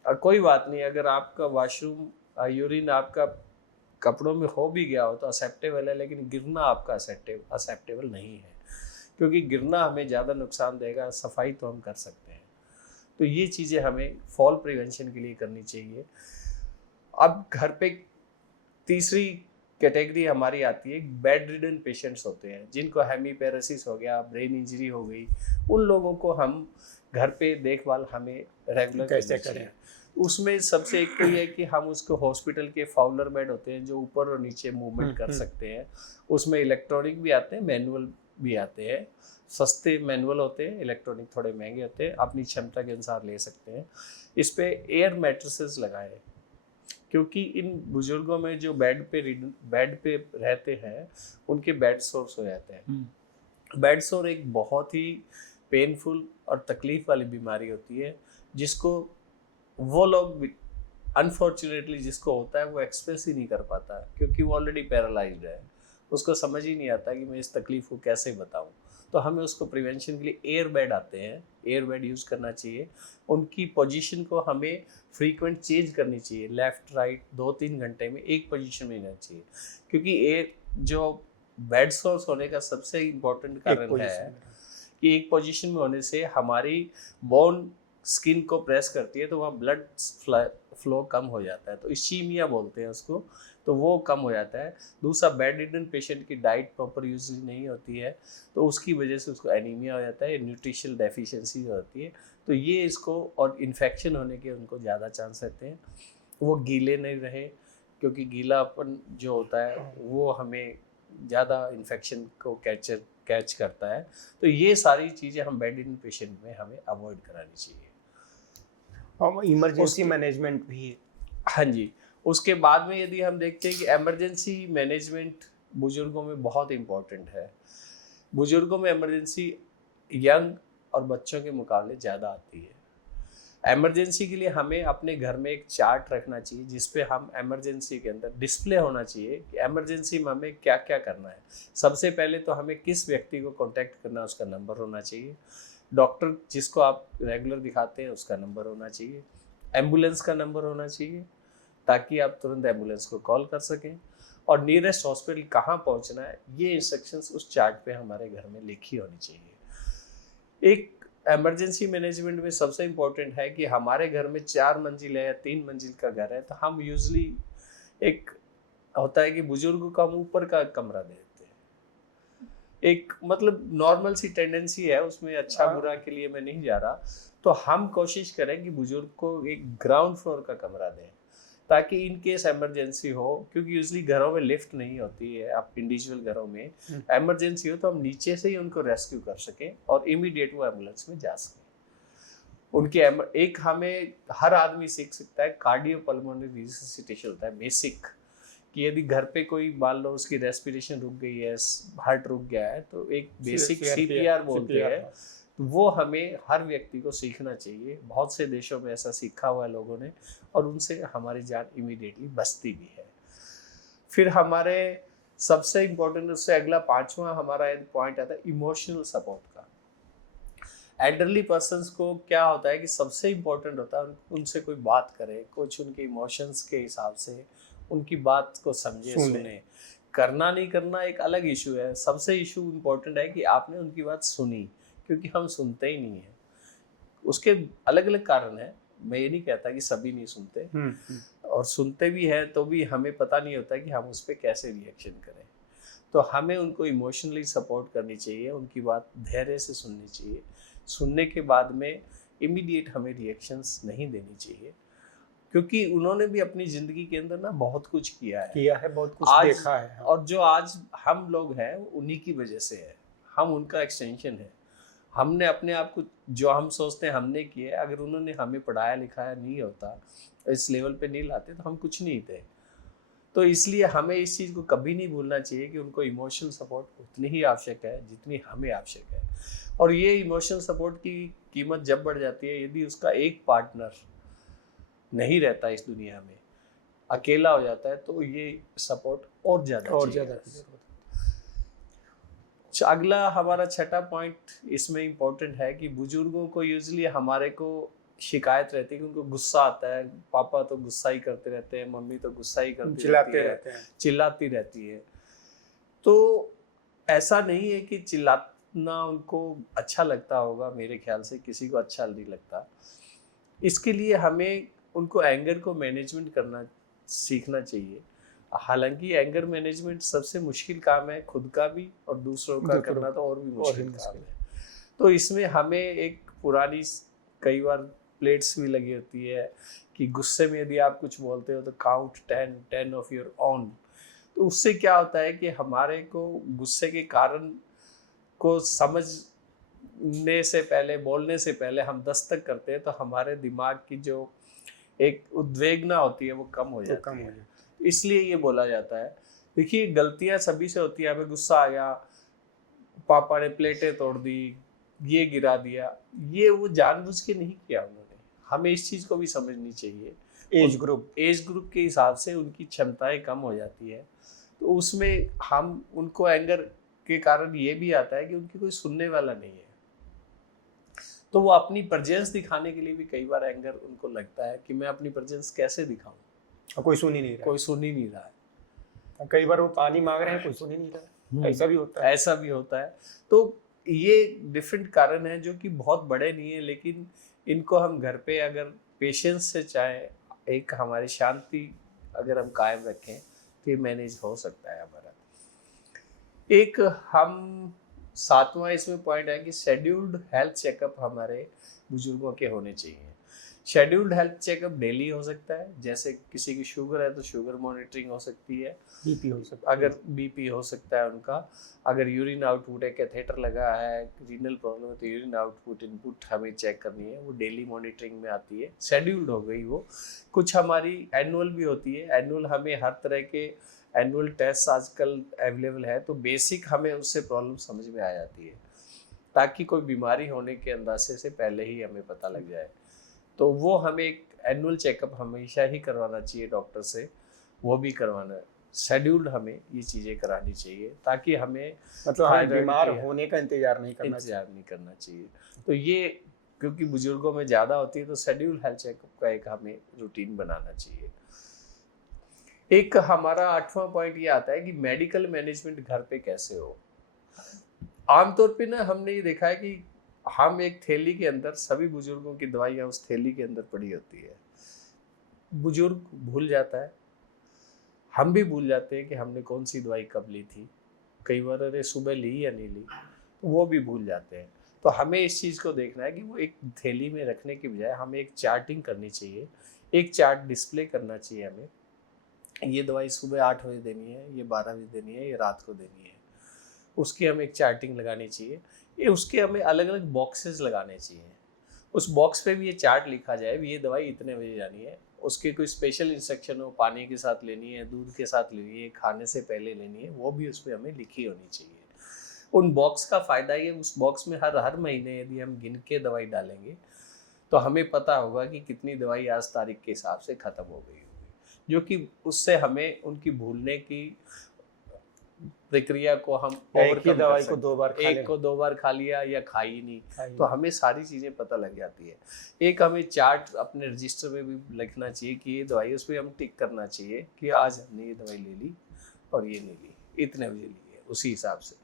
कोई बात नहीं, अगर आपका वॉशरूम यूरिन आपका कपड़ों में हो भी गया हो तो एक्सेप्टेबल है, लेकिन गिरना आपका एक्सेप्टेबल नहीं है, क्योंकि गिरना हमें ज़्यादा नुकसान देगा, सफाई तो हम कर सकते हैं। तो ये चीज़ें हमें फॉल प्रिवेंशन के लिए करनी चाहिए। अब घर पे तीसरी कैटेगरी हमारी आती है, बेड रिडन पेशेंट्स होते हैं जिनको हेमीपैरेसिस हो गया, ब्रेन इंजरी हो गई। उन लोगों को हम घर पे देखभाल हमें रेगुलर कैसे करें? उसमें सबसे एक तो ये है कि हम उसको, हॉस्पिटल के फाउलर बेड होते हैं जो ऊपर और नीचे मूवमेंट कर सकते हैं, उसमें इलेक्ट्रॉनिक भी आते हैं, मैनुअल भी आते हैं। सस्ते मैनुअल होते हैं, इलेक्ट्रॉनिक थोड़े महंगे होते हैं, अपनी क्षमता के अनुसार ले सकते हैं। इस पे एयर मैट्रेसेस लगाएं, क्योंकि इन बुजुर्गों में जो बेड पे रहते हैं उनके बेड सोर्स हो जाते हैं। बेड सोर एक बहुत ही पेनफुल और तकलीफ वाली बीमारी होती है, जिसको वो लोग अनफॉर्चुनेटली जिसको होता है वो एक्सप्रेस ही नहीं कर पाता, क्योंकि वो ऑलरेडी पैरालाइज्ड है, उसको समझ ही नहीं आता कि मैं इस तकलीफ को कैसे बताऊं। तो हमें उसको प्रिवेंशन के लिए एयर बेड आते हैं, एयर बेड यूज़ करना चाहिए। उनकी पोजीशन को हमें फ्रीक्वेंट चेंज करनी चाहिए, लेफ़्ट राइट 2-3 घंटे में एक पोजीशन में रहना चाहिए, क्योंकि एयर जो बेड सोर्स होने का सबसे इम्पोर्टेंट कारण है कि एक पोजीशन में होने से हमारी बोन स्किन को प्रेस करती है, तो वहाँ ब्लड फ्लो कम हो जाता है, तो इश्चीमिया बोलते हैं उसको, तो वो कम हो जाता है। दूसरा, बेड रिडन पेशेंट की डाइट प्रॉपर यूज नहीं होती है, तो उसकी वजह से उसको एनीमिया हो जाता है, न्यूट्रिशनल डेफिशिएंसी होती है, तो ये इसको, और इन्फेक्शन होने के उनको ज़्यादा चांस रहते हैं। वो गीले नहीं रहे, क्योंकि गीलापन जो होता है वो हमें ज़्यादा इन्फेक्शन को कैच करता है। तो ये सारी चीज़ें हम बेड रिडन पेशेंट में हमें अवॉइड करानी चाहिए। इमरजेंसी मैनेजमेंट भी। हाँ जी, उसके बाद में यदि हम देखते हैं कि इमरजेंसी मैनेजमेंट बुजुर्गों में बहुत इम्पोर्टेंट है। बुजुर्गों में इमरजेंसी यंग और बच्चों के मुकाबले ज़्यादा आती है। इमरजेंसी के लिए हमें अपने घर में एक चार्ट रखना चाहिए, जिस पे हम इमरजेंसी के अंदर डिस्प्ले होना चाहिए कि इमरजेंसी में हमें क्या क्या करना है। सबसे पहले तो हमें किस व्यक्ति को कॉन्टैक्ट करना है उसका नंबर होना चाहिए, डॉक्टर जिसको आप रेगुलर दिखाते हैं उसका नंबर होना चाहिए, एम्बुलेंस का नंबर होना चाहिए ताकि आप तुरंत एम्बुलेंस को कॉल कर सकें, और नियरेस्ट हॉस्पिटल कहाँ पहुँचना है, ये इंस्ट्रक्शंस उस चार्ट पे हमारे घर में लिखी होनी चाहिए। एक इमरजेंसी मैनेजमेंट में सबसे इम्पोर्टेंट है कि हमारे घर में 4 मंजिल है या 3 मंजिल का घर है, तो हम यूजली, एक होता है कि बुजुर्ग को हम ऊपर का कमरा देते हैं, एक मतलब नॉर्मल सी टेंडेंसी है उसमें, अच्छा हाँ। बुरा के लिए मैं नहीं जा रहा। तो हम कोशिश करें कि बुजुर्ग को एक ग्राउंड फ्लोर का कमरा दें, ताकि इन केस इमरजेंसी हो, क्योंकि यूजली घरों में लिफ्ट नहीं होती है, आप इंडिविजुअल घरों में इमरजेंसी हो तो हम नीचे से ही उनको रेस्क्यू कर सकें और इमीडिएट वो एम्बुलेंस में जा सकें। उनके एक हमें हर आदमी सीख सकता है, कार्डियो पल्मोनरी रिससिटेशन होता है बेसिक, कि यदि घर पे कोई मान लो उसकी रेस्पिरेशन रुक गई है, हार्ट रुक गया है, तो एक बेसिक सीपीआर बोलते हैं, तो वो हमें हर व्यक्ति को सीखना चाहिए। बहुत से देशों में ऐसा सीखा हुआ है लोगों ने, और उनसे हमारी जान इमीडिएटली बचती भी है। फिर हमारे सबसे इम्पोर्टेंट, उससे अगला 5वां हमारा पॉइंट आता है इमोशनल सपोर्ट का। एल्डरली पर्सन्स को क्या होता है कि सबसे इम्पोर्टेंट होता है उनसे कोई बात करे, कुछ उनके इमोशंस के हिसाब से उनकी बात को समझे, सुने। करना नहीं करना एक अलग इशू है, सबसे इशू इम्पोर्टेंट है कि आपने उनकी बात सुनी, क्योंकि हम सुनते ही नहीं है। उसके अलग अलग कारण है, मैं ये नहीं कहता कि सभी नहीं सुनते, और सुनते भी हैं तो भी हमें पता नहीं होता कि हम उस पर कैसे रिएक्शन करें। तो हमें उनको इमोशनली सपोर्ट करनी चाहिए, उनकी बात धैर्य से सुननी चाहिए। सुनने के बाद में इमीडिएट हमें रिएक्शंस नहीं देनी चाहिए, क्योंकि उन्होंने भी अपनी ज़िंदगी के अंदर ना बहुत कुछ किया है, बहुत कुछ देखा है। और जो आज हम लोग हैं उन्हीं की वजह से है, हम उनका एक्सटेंशन है। हमने अपने आप को, जो हम सोचते हैं हमने किया, अगर उन्होंने हमें पढ़ाया लिखाया नहीं होता, इस लेवल पे नहीं लाते, तो हम कुछ नहीं थे। तो इसलिए हमें इस चीज़ को कभी नहीं भूलना चाहिए कि उनको इमोशनल सपोर्ट उतनी ही आवश्यक है जितनी हमें आवश्यक है। और ये इमोशनल सपोर्ट की कीमत जब बढ़ जाती है यदि उसका एक पार्टनर नहीं रहता इस दुनिया में, अकेला हो जाता है, तो ये सपोर्ट और ज़्यादा अगला हमारा 6वां पॉइंट इसमें इम्पोर्टेंट है कि बुजुर्गों को यूजली हमारे को शिकायत रहती है कि उनको गुस्सा आता है, पापा तो गुस्सा ही करते रहते हैं, मम्मी तो गुस्सा ही करती रहती है, चिल्लाती रहती है। तो ऐसा नहीं है कि चिल्लाना उनको अच्छा लगता होगा, मेरे ख्याल से किसी को अच्छा नहीं लगता। इसके लिए हमें उनको एंगर को मैनेजमेंट करना सीखना चाहिए। हालांकि एंगर मैनेजमेंट सबसे मुश्किल काम है, खुद का भी और दूसरों का करना तो और भी मुश्किल काम है। तो इसमें हमें एक पुरानी कई बार प्लेट्स भी लगी होती है कि गुस्से में यदि आप कुछ बोलते हो तो काउंट 10 ऑफ योर ओन। तो उससे क्या होता है कि हमारे को गुस्से के कारण को समझने से पहले, बोलने से पहले हम 10 तक करते हैं, तो हमारे दिमाग की जो एक उद्वेगना होती है वो कम हो जाती है। इसलिए ये बोला जाता है। देखिए, गलतियां सभी से होती है, हमें गुस्सा आ गया, पापा ने प्लेटें तोड़ दी, ये गिरा दिया, ये वो जानबूझ के नहीं किया उन्होंने। हमें इस चीज़ को भी समझनी चाहिए, एज ग्रुप के हिसाब से उनकी क्षमताएं कम हो जाती है। तो उसमें हम उनको एंगर के कारण ये भी आता है कि उनकी कोई सुनने वाला नहीं है, तो वो अपनी प्रेजेंस दिखाने के लिए भी कई बार एंगर उनको लगता है कि मैं अपनी प्रेजेंस कैसे दिखाऊं, कोई सुन ही नहीं रहा है। कई बार वो पानी मांग रहे हैं, कोई सुन ही नहीं रहा है। ऐसा भी होता है। तो ये डिफरेंट कारण है जो कि बहुत बड़े नहीं है, लेकिन इनको हम घर पे अगर पेशेंस से चाहे, एक हमारी शांति अगर हम कायम रखें, तो ये मैनेज हो सकता है हमारा। एक हम 7वां इसमें पॉइंट है कि शेड्यूल्ड हेल्थ चेकअप हमारे बुजुर्गों के होने चाहिए। शेड्यूल्ड हेल्थ चेकअप डेली हो सकता है, जैसे किसी की शुगर है तो शुगर मॉनिटरिंग हो सकती है, बीपी हो सकता है, अगर बीपी हो सकता है उनका, अगर यूरिन आउटपुट है, कैथेटर लगा है, रीनल प्रॉब्लम है तो यूरिन आउटपुट इनपुट हमें चेक करनी है, वो डेली मॉनिटरिंग में आती है, शेड्यूल्ड हो गई वो। कुछ हमारी एनुअल भी होती है, एनुअल हमें हर तरह के एनुअल टेस्ट आजकल अवेलेबल है, तो बेसिक हमें उससे प्रॉब्लम समझ में आ जाती है, ताकि कोई बीमारी होने के अंदाजे से पहले ही हमें पता लग जाए। तो वो हमें एक एनुअल चेकअप हमेशा ही करवाना चाहिए डॉक्टर से, वो भी करवाना है। शेड्यूल्ड हमें ये चीज़ें करानी चाहिए, ताकि हमें हमें बीमार होने का इंतजार नहीं करना चाहिए। तो ये क्योंकि बुजुर्गों में ज़्यादा होती है, तो शेड्यूल हेल्थ चेकअप का एक हमें रूटीन बनाना चाहिए। एक हमारा 8वां पॉइंट ये आता है कि मेडिकल मैनेजमेंट घर पे कैसे हो। आमतौर पे ना हमने ये देखा है कि हम एक थैली के अंदर, सभी बुजुर्गों की दवाइयाँ उस थैली के अंदर पड़ी होती है, बुजुर्ग भूल जाता है, हम भी भूल जाते हैं कि हमने कौन सी दवाई कब ली थी, कई बार अरे सुबह ली या नहीं ली, तो वो भी भूल जाते हैं। तो हमें इस चीज़ को देखना है कि वो एक थैली में रखने की बजाय हमें एक चार्टिंग करनी चाहिए, एक चार्ट डिस्प्ले करना चाहिए हमें। ये दवाई सुबह 8 बजे देनी है, ये 12 बजे देनी है, ये रात को देनी है, उसकी हमें एक चार्टिंग लगानी चाहिए। ये उसके हमें अलग अलग बॉक्सेस लगाने चाहिए, उस बॉक्स पे भी ये चार्ट लिखा जाए भी ये दवाई इतने बजे जानी है, उसके कोई स्पेशल इंस्ट्रक्शन हो, पानी के साथ लेनी है, दूध के साथ लेनी है, खाने से पहले लेनी है, वो भी उसमें हमें लिखी होनी चाहिए। उन बॉक्स का फ़ायदा ये, उस बॉक्स में हर हर महीने यदि हम गिन के दवाई डालेंगे तो हमें पता होगा कि कितनी दवाई आज तारीख के हिसाब से ख़त्म हो गई होगी, जो कि उससे हमें उनकी भूलने की प्रक्रिया को हम एक ही दवाई को 2 बार खा एक को 2 बार खा लिया या खाई नहीं, खाई तो हमें सारी चीज़ें पता लग जाती है। एक हमें चार्ट अपने रजिस्टर में भी लिखना चाहिए कि ये दवाई, उस पर हम टिक करना चाहिए कि आज हमने ये दवाई ले ली और ये नहीं ली, इतने बजे ली है, उसी हिसाब से।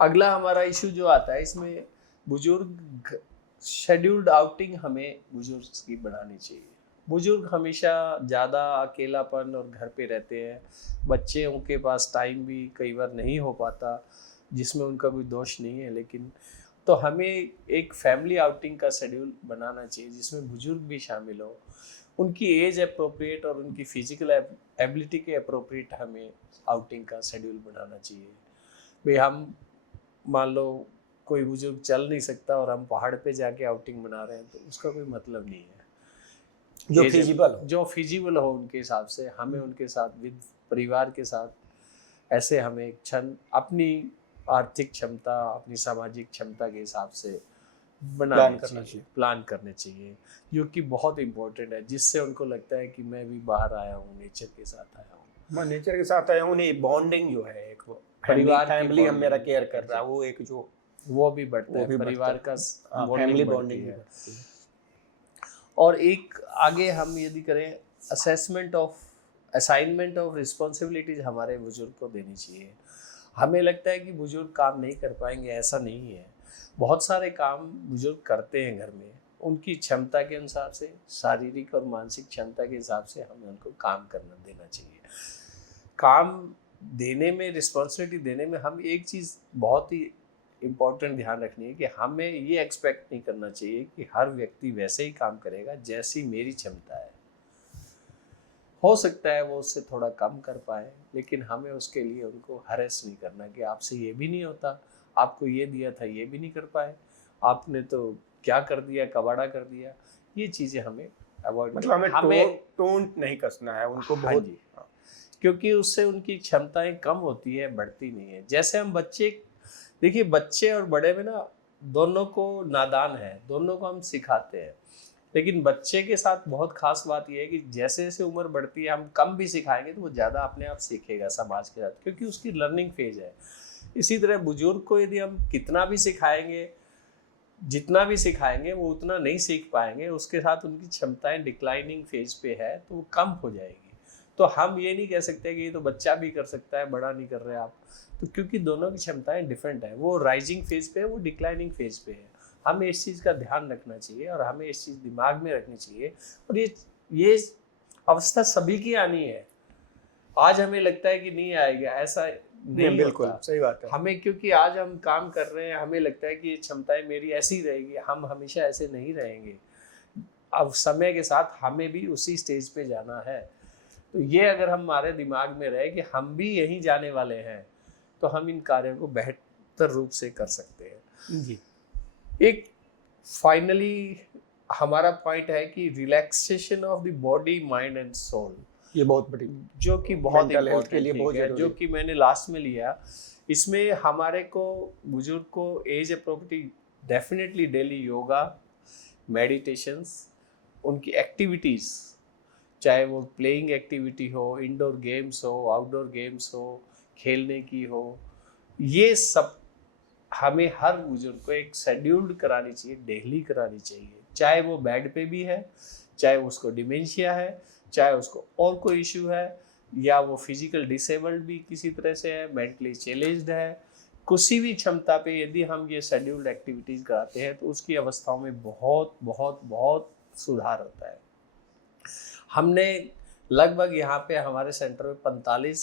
अगला हमारा इशू जो आता है इसमें, बुजुर्ग शेड्यूल्ड आउटिंग हमें बुजुर्ग की बढ़ानी चाहिए। बुजुर्ग हमेशा ज़्यादा अकेलापन और घर पे रहते हैं, बच्चे उनके पास टाइम भी कई बार नहीं हो पाता, जिसमें उनका कोई दोष नहीं है, लेकिन तो हमें एक फैमिली आउटिंग का शेड्यूल बनाना चाहिए जिसमें बुजुर्ग भी शामिल हो, उनकी एज अप्रोप्रिएट और उनकी फिजिकल एबिलिटी के अप्रोप्रिएट हमें आउटिंग का शेड्यूल बनाना चाहिए। भाई हम मान लो कोई बुजुर्ग चल नहीं सकता और हम पहाड़ पे जाके आउटिंग बना रहे हैं, तो उसका कोई मतलब नहीं है। जो फिजिबल हो उनके हिसाब से हमें उनके साथ विद परिवार के साथ ऐसे हमें एक क्षण अपनी आर्थिक क्षमता, अपनी सामाजिक क्षमता के हिसाब से प्लान करने चाहिए, जो कि बहुत इम्पोर्टेंट है, जिससे उनको लगता है कि मैं भी बाहर आया हूँ, नेचर के साथ आया हूँ, मैं नेचर के साथ आया हूँ। नहीं, बॉन्डिंग जो है एक वो परिवार फैमिली हम मेरा केयर कर रहा है, वो एक जो वो भी बढ़ता है, परिवार का फैमिली बॉन्डिंग है। और एक आगे हम यदि करें, असाइनमेंट ऑफ रिस्पॉन्सिबिलिटीज हमारे बुजुर्ग को देनी चाहिए। हमें लगता है कि बुजुर्ग काम नहीं कर पाएंगे, ऐसा नहीं है। बहुत सारे काम बुजुर्ग करते हैं घर में, उनकी क्षमता के अनुसार से, शारीरिक और मानसिक क्षमता के हिसाब से हमें उनको काम करना देना चाहिए। काम देने में, रिस्पॉन्सिबिलिटी देने में हम एक चीज़ बहुत ही इम्पॉर्टेंट ध्यान रखनी है कि हमें ये एक्सपेक्ट नहीं करना चाहिए कि हर व्यक्ति वैसे ही काम करेगा जैसी मेरी क्षमता है। हो सकता है वो उससे थोड़ा कम कर पाए, लेकिन हमें उसके लिए उनको हरेस नहीं करना कि आपसे ये भी नहीं होता, आपको ये दिया था ये भी नहीं कर पाए, आपने तो क्या कर दिया, कबाड़ा कर दिया। ये चीज़ें हमें अवॉइड, मतलब हमें टोन नहीं कसना है उनको बहुत, क्योंकि उससे उनकी क्षमताएं कम होती है, बढ़ती नहीं है। जैसे हम बच्चे, देखिए बच्चे और बड़े में ना दोनों को नादान है, दोनों को हम सिखाते हैं, लेकिन बच्चे के साथ बहुत खास बात यह है कि जैसे जैसे उम्र बढ़ती है हम कम भी सिखाएंगे तो वो ज़्यादा अपने आप सीखेगा समाज के साथ, क्योंकि उसकी लर्निंग फेज है। इसी तरह बुजुर्ग को यदि हम कितना भी सिखाएंगे, जितना भी सिखाएंगे, वो उतना नहीं सीख पाएंगे, उसके साथ उनकी क्षमताएं डिक्लाइनिंग फेज पे है तो वो कम हो जाएगी। तो हम ये नहीं कह सकते कि ये तो बच्चा भी कर सकता है, बड़ा नहीं कर रहे आप, तो क्योंकि दोनों की क्षमताएं डिफरेंट है, वो राइजिंग फेज पे है, वो डिक्लाइनिंग फेज पे है। हमें इस चीज़ का ध्यान रखना चाहिए और हमें इस चीज़ दिमाग में रखनी चाहिए। और ये अवस्था सभी की आनी है। आज हमें लगता है कि नहीं आएगा, ऐसा नहीं, बिल्कुल सही बात है। हमें, क्योंकि आज हम काम कर रहे हैं, हमें लगता है कि ये क्षमताएं मेरी ऐसी रहेगी, हम हमेशा ऐसे नहीं रहेंगे। अब समय के साथ हमें भी उसी स्टेज पे जाना है। तो ये अगर हमारे दिमाग में रहे कि हम भी यहीं जाने वाले हैं, तो हम इन कार्यों को बेहतर रूप से कर सकते हैं जी। एक फाइनली हमारा पॉइंट है कि relaxation of the body, mind and soul, ये बहुत बड़ी, जो कि बहुत हेल्थ के लिए बहुत है, जो कि मैंने लास्ट में लिया। इसमें हमारे को बुजुर्ग को age appropriate definitely daily yoga, meditations, उनकी एक्टिविटीज़, चाहे वो प्लेइंग एक्टिविटी हो, इंडोर गेम्स हो, आउटडोर गेम्स हो, खेलने की हो, ये सब हमें हर बुजुर्ग को एक शेड्यूल्ड करानी चाहिए, डेली करानी चाहिए। चाहे वो बेड पे भी है, चाहे उसको डिमेंशिया है, चाहे उसको और कोई इशू है, या वो फिजिकल डिसेबल्ड भी किसी तरह से है, मेंटली चैलेंज्ड है, किसी भी क्षमता पे यदि हम ये शेड्यूल्ड एक्टिविटीज़ कराते हैं तो उसकी अवस्थाओं में बहुत बहुत बहुत सुधार होता है। हमने लगभग यहाँ पे हमारे सेंटर में 45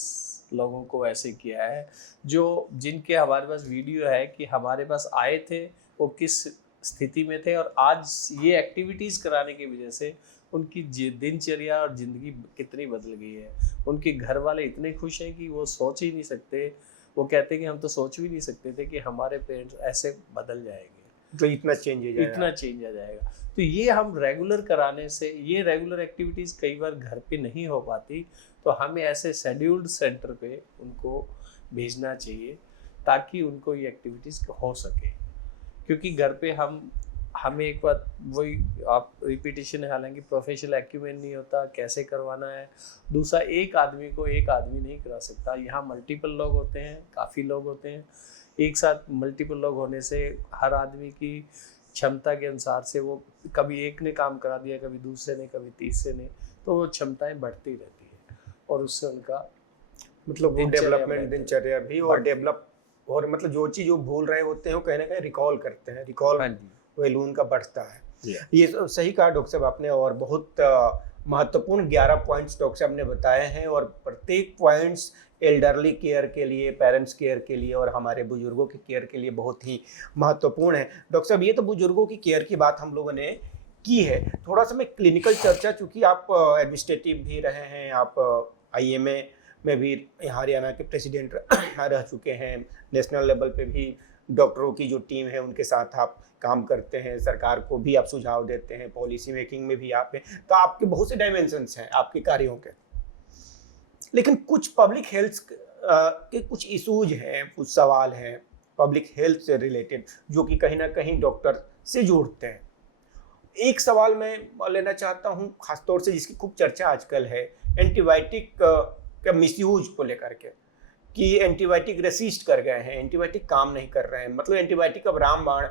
लोगों को ऐसे किया है, जो जिनके हमारे पास वीडियो है कि हमारे पास आए थे, वो किस स्थिति में थे, और आज ये एक्टिविटीज़ कराने की वजह से उनकी दिनचर्या और ज़िंदगी कितनी बदल गई है। उनके घर वाले इतने खुश हैं कि वो सोच ही नहीं सकते, वो कहते हैं कि हम तो सोच भी नहीं सकते थे कि हमारे पेरेंट्स ऐसे बदल जाएंगे, तो इतना चेंज हो जाएगा, इतना चेंज आ जाएगा। तो ये हम रेगुलर कराने से, ये रेगुलर एक्टिविटीज़ कई बार घर पे नहीं हो पाती, तो हमें ऐसे शेड्यूल्ड सेंटर पे उनको भेजना चाहिए ताकि उनको ये एक्टिविटीज़ हो सके। क्योंकि घर पे हमें एक बात वही आप रिपीटिशन है, हालांकि प्रोफेशनल एक्यूमेंट नहीं होता, कैसे करवाना है। दूसरा, एक आदमी को एक आदमी नहीं करा सकता, यहाँ मल्टीपल लोग होते हैं, काफ़ी लोग होते हैं। एक साथ मल्टीपल लोग होने से हर आदमी की क्षमता के अनुसार से वो कभी एक ने काम करा दिया, कभी दूसरे ने, कभी तीसरे ने, तो वो क्षमताएं बढ़ती रहती है और उससे उनका मतलब वो डेवलपमेंट दिनचर्या भी और डेवलप, और मतलब जो चीज़ वो भूल रहे होते हैं वो कहीं ना कहीं रिकॉल करते हैं, रिकॉल वैल्यू उनका बढ़ता है। ये सही कहा डॉक्टर साहब आपने, और बहुत महत्वपूर्ण 11 पॉइंट्स डॉक्टर साहब ने बताए हैं, और प्रत्येक पॉइंट्स एल्डरली केयर के लिए, पेरेंट्स केयर के लिए और हमारे बुजुर्गों की केयर के लिए बहुत ही महत्वपूर्ण है। डॉक्टर साहब, ये तो बुजुर्गों की केयर की बात हम लोगों ने की है, थोड़ा सा मैं क्लिनिकल चर्चा, चूँकि आप एडमिनिस्ट्रेटिव भी रहे हैं, आप IMA में भी हरियाणा के प्रेसिडेंट रह चुके हैं, नेशनल लेवल पे भी डॉक्टरों की जो टीम है उनके साथ आप काम करते हैं, सरकार को भी आप सुझाव देते हैं, पॉलिसी मेकिंग में भी आप हैं, तो आपके बहुत से डायमेंशंस हैं आपके कार्यों के। लेकिन कुछ पब्लिक हेल्थ के कुछ इशूज हैं, कुछ सवाल हैं पब्लिक हेल्थ से रिलेटेड, जो कि कहीं ना कहीं डॉक्टर से जुड़ते हैं। एक सवाल मैं लेना चाहता हूँ खासतौर से, जिसकी खूब चर्चा आजकल है, एंटीबायोटिक का मिसयूज को लेकर के, कि एंटीबायोटिक रेसिस्ट कर गए हैं, एंटीबायोटिक काम नहीं कर रहे हैं, मतलब एंटीबायोटिक अब रामबाण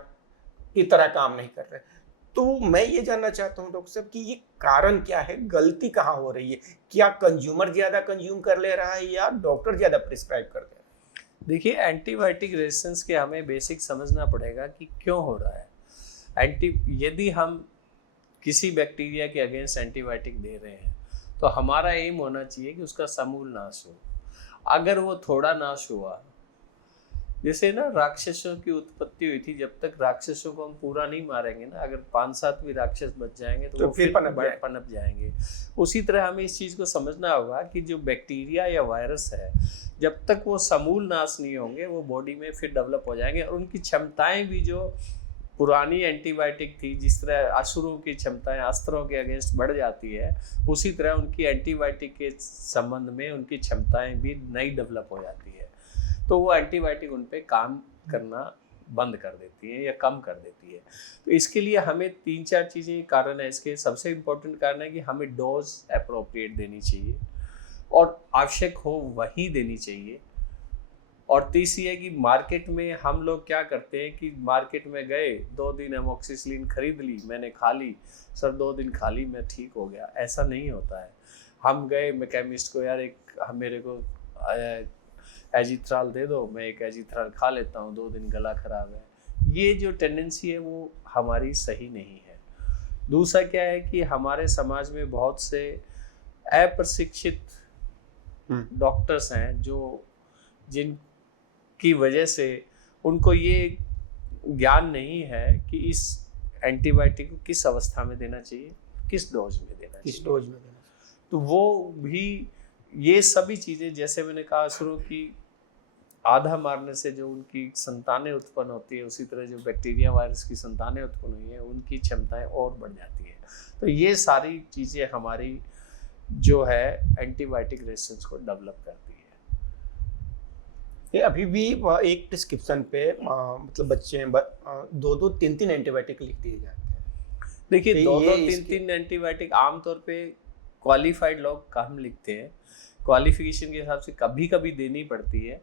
की तरह काम नहीं कर रहे। तो मैं ये जानना चाहता हूँ डॉक्टर साहब कि ये कारण क्या है, गलती कहाँ हो रही है? क्या कंज्यूमर ज़्यादा कंज्यूम कर ले रहा है या डॉक्टर ज़्यादा प्रिस्क्राइब कर दे रहा है? देखिए, एंटीबायोटिक रेजिस्टेंस के हमें बेसिक समझना पड़ेगा कि क्यों हो रहा है। यदि हम किसी बैक्टीरिया के अगेंस्ट एंटीबायोटिक दे रहे हैं तो हमारा एम होना चाहिए कि उसका समूल नाश हो। अगर वो थोड़ा नाश हुआ, जैसे ना राक्षसों की उत्पत्ति हुई थी, जब तक राक्षसों को हम पूरा नहीं मारेंगे ना, अगर 5-7 भी राक्षस बच जाएंगे तो वो फिर पनप जाएंगे। उसी तरह हमें इस चीज़ को समझना होगा कि जो बैक्टीरिया या वायरस है, जब तक वो समूल नाश नहीं होंगे वो बॉडी में फिर डेवलप हो जाएंगे, और उनकी क्षमताएं भी जो पुरानी एंटीबायोटिक थी, जिस तरह असुरों की क्षमताएं अस्त्रों के अगेंस्ट बढ़ जाती है, उसी तरह उनकी एंटीबायोटिक के संबंध में उनकी क्षमताएं भी नई डेवलप हो जाती है। तो वो एंटीबायोटिक उन पे काम करना बंद कर देती है या कम कर देती है। तो इसके लिए हमें 3-4 चीज़ें कारण है इसके। सबसे इम्पोर्टेंट कारण है कि हमें डोज अप्रोप्रिएट देनी चाहिए और आवश्यक हो वही देनी चाहिए। और तीसरी है कि मार्केट में हम लोग क्या करते हैं कि मार्केट में गए, 2 दिन एमोक्सिसिलिन खरीद ली, मैंने खा ली, सर 2 दिन खा ली मैं ठीक हो गया। ऐसा नहीं होता है। हम गए, मैं केमिस्ट को, यार मेरे को एजिथ्राल दे दो, मैं एक एजिथ्राल खा लेता हूँ, 2 दिन गला खराब है। ये जो टेंडेंसी है वो हमारी सही नहीं है। दूसरा क्या है कि हमारे समाज में बहुत से अप्रशिक्षित डॉक्टर्स हैं जिनकी वजह से उनको ये ज्ञान नहीं है कि इस एंटीबायोटिक को किस अवस्था में देना चाहिए, किस डोज में देना चाहिए, किस डोज में देना चाहिए। तो वो भी ये सभी चीज़ें, जैसे मैंने कहा शुरू की, आधा मारने से जो उनकी संतानें उत्पन्न होती है, उसी तरह जो बैक्टीरिया वायरस की संतानें उत्पन्न हुई हैं उनकी क्षमताएं और बढ़ जाती है। तो ये सारी चीज़ें हमारी जो है एंटीबायोटिक रेजिस्टेंस को डेवलप करती है। ये अभी भी एक प्रिस्क्रिप्शन पे मतलब बच्चे 2-2, 3-3 एंटीबायोटिक लिख दिए जाते हैं। देखिए, 2-2, 3-3 एंटीबायोटिक आमतौर पे क्वालिफाइड लोग कम लिखते हैं। क्वालिफिकेशन के हिसाब से कभी कभी देनी पड़ती है,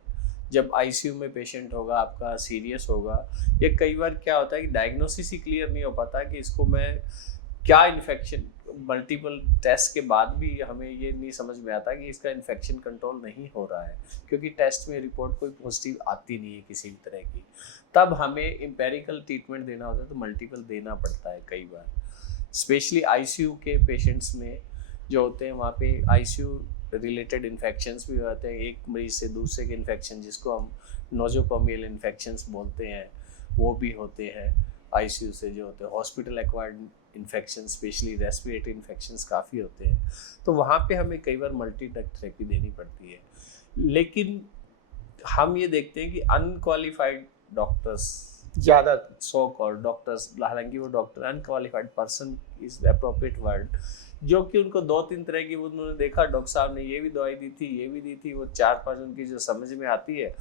जब आईसीयू में पेशेंट होगा, आपका सीरियस होगा, या कई बार क्या होता है कि डायग्नोसिस ही क्लियर नहीं हो पाता कि इसको मैं क्या इन्फेक्शन, मल्टीपल टेस्ट के बाद भी हमें ये नहीं समझ में आता कि इसका इन्फेक्शन कंट्रोल नहीं हो रहा है, क्योंकि टेस्ट में रिपोर्ट कोई पॉजिटिव आती नहीं है किसी भी तरह की। तब हमें एम्पेरिकल ट्रीटमेंट देना होता है, तो मल्टीपल देना पड़ता है कई बार। स्पेशली आईसीयू के पेशेंट्स में जो होते हैं, वहाँ पे आईसीयू रिलेटेड इन्फेक्शंस भी होते हैं, एक मरीज से दूसरे के इन्फेक्शन जिसको हम नोजोकोमियल इन्फेक्शंस बोलते हैं वो भी होते हैं आईसीयू से जो होते हैं। Hospital acquired infection specially respiratory infections काफ़ी होते हैं, तो वहाँ पे हमें कई बार मल्टी ड्रग थेरेपी देनी पड़ती है। लेकिन हम ये देखते हैं कि अनक्वालिफाइड डॉक्टर्स ज़्यादा सो कॉल्ड डॉक्टर्स, हालांकि वो doctor unqualified person is the appropriate word, जो कि उनको 2-3 तरह की उन्होंने देखा, डॉक्टर साहब ने ये भी दवाई दी थी, ये भी दी थी, वो 4-5 उनकी जो समझ में आती है,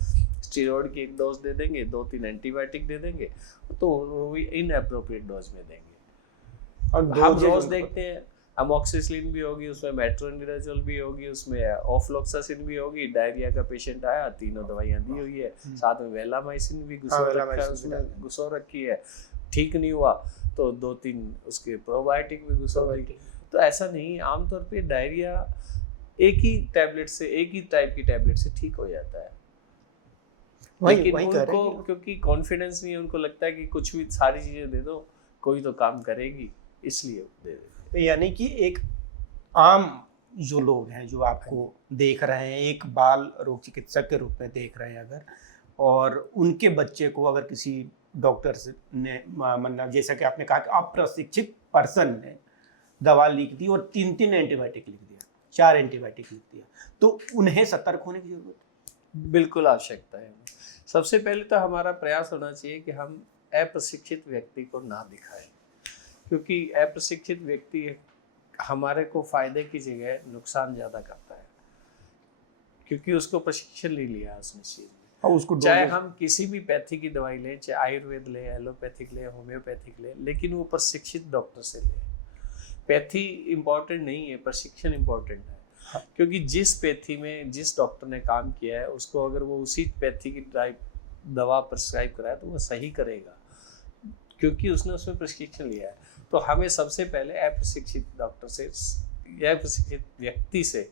स्टीरॉयड की एक डोज दे देंगे, 2-3 एंटीबायोटिक दे देंगे, तो वो भी इनअप्रोप्रिएट डोज में देंगे। और हम रोज देखते हैं अमोक्सिसिलिन भी होगी उसमें, मेट्रोनिडाजोल भी होगी उसमें, ऑफ्लोक्सासिन भी होगी। डायरिया का पेशेंट आया, तीनों दवाइयां दी हुई है, साथ में वेलामाइसिन भी घुसो रखा है उसमें, घुसो रखी है, ठीक नहीं हुआ तो 2-3 उसके प्रोबायोटिक भी घुसो रखी। तो ऐसा नहीं, आमतौर पे डायरिया एक ही टैबलेट से, एक ही टाइप की टैबलेट से ठीक हो जाता है। लेकिन उनको क्योंकि कॉन्फिडेंस नहीं है, उनको लगता है कि कुछ भी सारी चीजें दे दो कोई तो काम करेगी, इसलिए दे देते। यानी कि एक आम जो लोग हैं जो आपको देख रहे हैं, एक बाल रोग चिकित्सक के रूप में देख रहे हैं अगर, और उनके बच्चे को अगर किसी डॉक्टर ने मतलब जैसा कि आपने कहा कि अप्रशिक्षित पर्सन ने दवा लिख दी और 3-3 एंटीबायोटिक लिख दिया, 4 एंटीबायोटिक लिख दिया, तो उन्हें सतर्क होने की जरूरत है। बिल्कुल आवश्यकता है। सबसे पहले तो हमारा प्रयास होना चाहिए कि हम अप्रशिक्षित व्यक्ति को ना दिखाएं, क्योंकि अप्रशिक्षित व्यक्ति हमारे को फायदे की जगह नुकसान ज़्यादा करता है, क्योंकि उसको प्रशिक्षण नहीं लिया उसने चीज़ में। और उसको चाहे हम किसी भी पैथी की दवाई लें, चाहे आयुर्वेद लें, एलोपैथिक लें, होम्योपैथिक लें, लेकिन वो प्रशिक्षित डॉक्टर से लें। पैथी इम्पॉर्टेंट नहीं है, प्रशिक्षण इम्पॉर्टेंट है। हाँ। क्योंकि जिस पैथी में जिस डॉक्टर ने काम किया है उसको अगर वो उसी पैथी की टाइप दवा प्रिस्क्राइब कराए तो वो सही करेगा, क्योंकि उसने उसमें प्रशिक्षण लिया है। तो हमें सबसे पहले अप्रशिक्षित डॉक्टर से या अप्रशिक्षित व्यक्ति से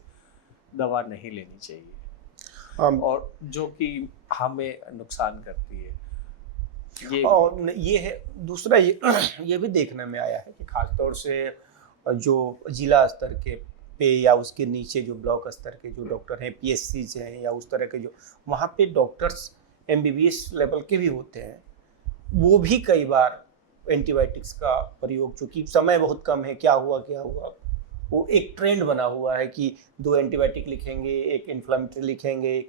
दवा नहीं लेनी चाहिए, और जो कि हमें नुकसान करती है। और ये है दूसरा, ये भी देखने में आया है कि खासतौर से जो जिला स्तर के पे या उसके नीचे जो ब्लॉक स्तर के जो डॉक्टर हैं, पीएससी हैं या उस तरह के जो वहाँ पे डॉक्टर्स एमबीबीएस लेवल के भी होते हैं, वो भी कई बार एंटीबायोटिक्स का प्रयोग, चूँकि समय बहुत कम है, क्या हुआ वो एक ट्रेंड बना हुआ है कि 2 एंटीबायोटिक लिखेंगे, एक इन्फ्लेमेटरी लिखेंगे,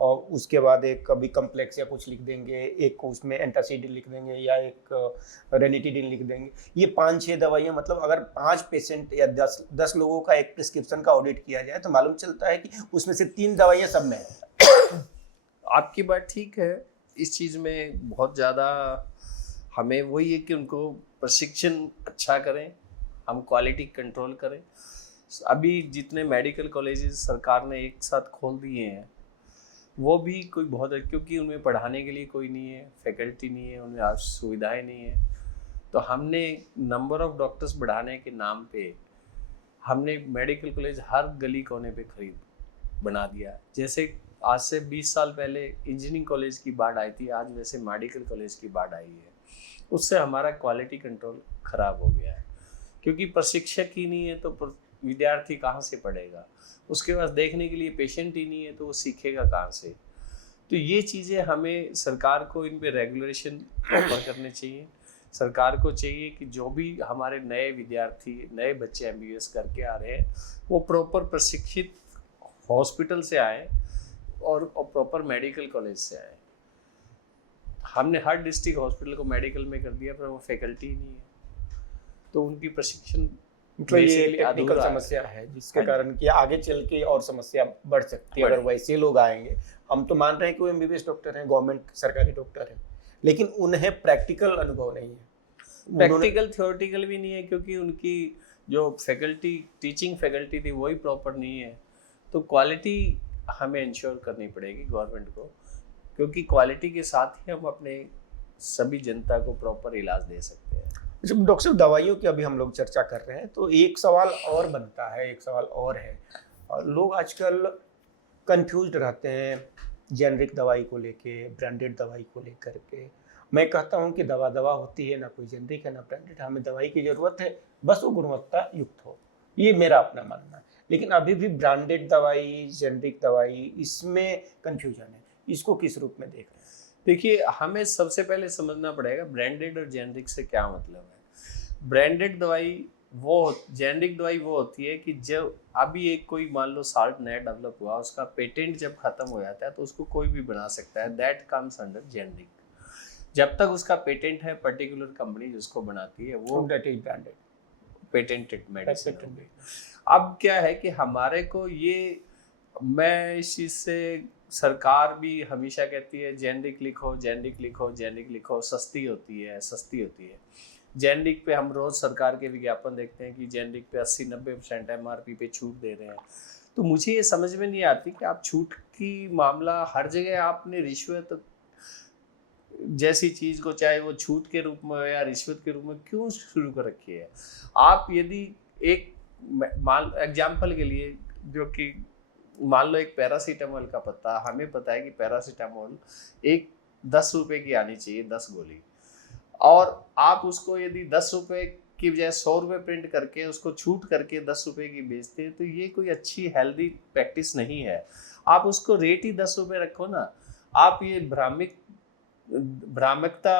और उसके बाद एक कभी कम्प्लेक्स या कुछ लिख देंगे, एक उसमें एंटासिडिन लिख देंगे या एक रेनिटिडिन लिख देंगे। ये 5-6 दवाइयाँ, मतलब अगर 5 पेशेंट या 10 लोगों का एक प्रिस्क्रिप्शन का ऑडिट किया जाए तो मालूम चलता है कि उसमें से 3 दवाइयाँ सब में है। आपकी बात ठीक है, इस चीज़ में बहुत ज़्यादा हमें वही है कि उनको प्रशिक्षण अच्छा करें, हम क्वालिटी कंट्रोल करें। अभी जितने मेडिकल कॉलेजेस सरकार ने एक साथ खोल दिए हैं वो भी कोई बहुत है, क्योंकि उनमें पढ़ाने के लिए कोई नहीं है, फैकल्टी नहीं है, उनमें आज सुविधाएं नहीं है। तो हमने नंबर ऑफ डॉक्टर्स बढ़ाने के नाम पे हमने मेडिकल कॉलेज हर गली कोने पे खरीद बना दिया। जैसे आज से 20 साल पहले इंजीनियरिंग कॉलेज की बाढ़ आई थी, आज वैसे मेडिकल कॉलेज की बाढ़ आई है। उससे हमारा क्वालिटी कंट्रोल खराब हो गया है, क्योंकि प्रशिक्षक ही नहीं है तो विद्यार्थी कहाँ से पढ़ेगा, उसके पास देखने के लिए पेशेंट ही नहीं है तो वो सीखेगा कहाँ से। तो ये चीज़ें हमें सरकार को इन पे रेगुलेशन प्रॉपर करने चाहिए। सरकार को चाहिए कि जो भी हमारे नए विद्यार्थी, नए बच्चे एमबीबीएस करके आ रहे हैं वो प्रॉपर प्रशिक्षित हॉस्पिटल से आए और प्रॉपर मेडिकल कॉलेज से आए। हमने हर डिस्ट्रिक्ट हॉस्पिटल को मेडिकल में कर दिया, पर वो फैकल्टी ही नहीं है, तो उनकी प्रशिक्षण मतलब ये टेक्निकल समस्या है जिसके कारण कि आगे चल के और समस्या बढ़ सकती है अगर वैसे लोग आएंगे। हम तो मान रहे हैं कि वो एमबीबीएस डॉक्टर हैं, गवर्नमेंट सरकारी डॉक्टर हैं, लेकिन उन्हें प्रैक्टिकल अनुभव नहीं है, प्रैक्टिकल थ्योरेटिकल भी नहीं है, क्योंकि उनकी जो फैकल्टी, टीचिंग फैकल्टी थी वही प्रॉपर नहीं है। तो क्वालिटी हमें इंश्योर करनी पड़ेगी गवर्नमेंट को, क्योंकि क्वालिटी के साथ ही हम अपने सभी जनता को प्रॉपर इलाज दे सकते हैं। जब डॉक्टर साहब दवाइयों की अभी हम लोग चर्चा कर रहे हैं तो एक सवाल और बनता है, एक सवाल और है, और लोग आजकल कंफ्यूज्ड रहते हैं जेनरिक दवाई को लेके, ब्रांडेड दवाई को लेकर के। मैं कहता हूं कि दवा दवा होती है, ना कोई जेनरिक है ना ब्रांडेड, हमें दवाई की ज़रूरत है, बस वो गुणवत्ता युक्त हो, ये मेरा अपना मानना है। लेकिन अभी भी ब्रांडेड दवाई, जेनरिक दवाई, इसमें कंफ्यूजन है। इसको किस रूप में देख रहे हैं? देखिए, हमें सबसे पहले समझना पड़ेगा ब्रांडेड और जेनरिक से क्या मतलब है। ब्रांडेड दवाई जेनरिक दवाई वो होती है कि जब अभी एक कोई मान लो साल्ट नया डेवलप हुआ, उसका पेटेंट जब खत्म हो जाता है तो उसको कोई भी बना सकता है, दैट कम्स अंडर जेनरिक। जब तक उसका पेटेंट है, पर्टिकुलर कंपनी जिसको बनाती है वो ब्रांडेड पेटेंटेड मेडिसिन। अब क्या है कि हमारे को ये, मैं इस चीज़ से, सरकार भी हमेशा कहती है जेनरिक लिखो, जेनरिक लिखो, जेनरिक लिखो, सस्ती होती है, सस्ती होती है। जेनरिक पे हम रोज़ सरकार के विज्ञापन देखते हैं कि जेनरिक पे 80-90% MRP पे छूट दे रहे हैं। तो मुझे ये समझ में नहीं आती कि आप छूट की मामला हर जगह आपने रिश्वत जैसी चीज़ को, चाहे वो छूट के रूप में या रिश्वत के रूप में, क्यों शुरू कर रखी है। आप यदि एक मान एग्जाम्पल के लिए, जो कि मान लो एक पैरासीटामोल का पत्ता, हमें पता है कि पैरासीटामोल एक 10 रुपए की आनी चाहिए, 10 गोली, और आप उसको यदि 10 रुपए की बजाय 100 रुपए प्रिंट करके उसको छूट करके 10 रुपए की बेचते हैं, तो ये कोई अच्छी हेल्दी प्रैक्टिस नहीं है। आप उसको रेट ही 10 रुपए रखो ना। आप ये भ्रामकता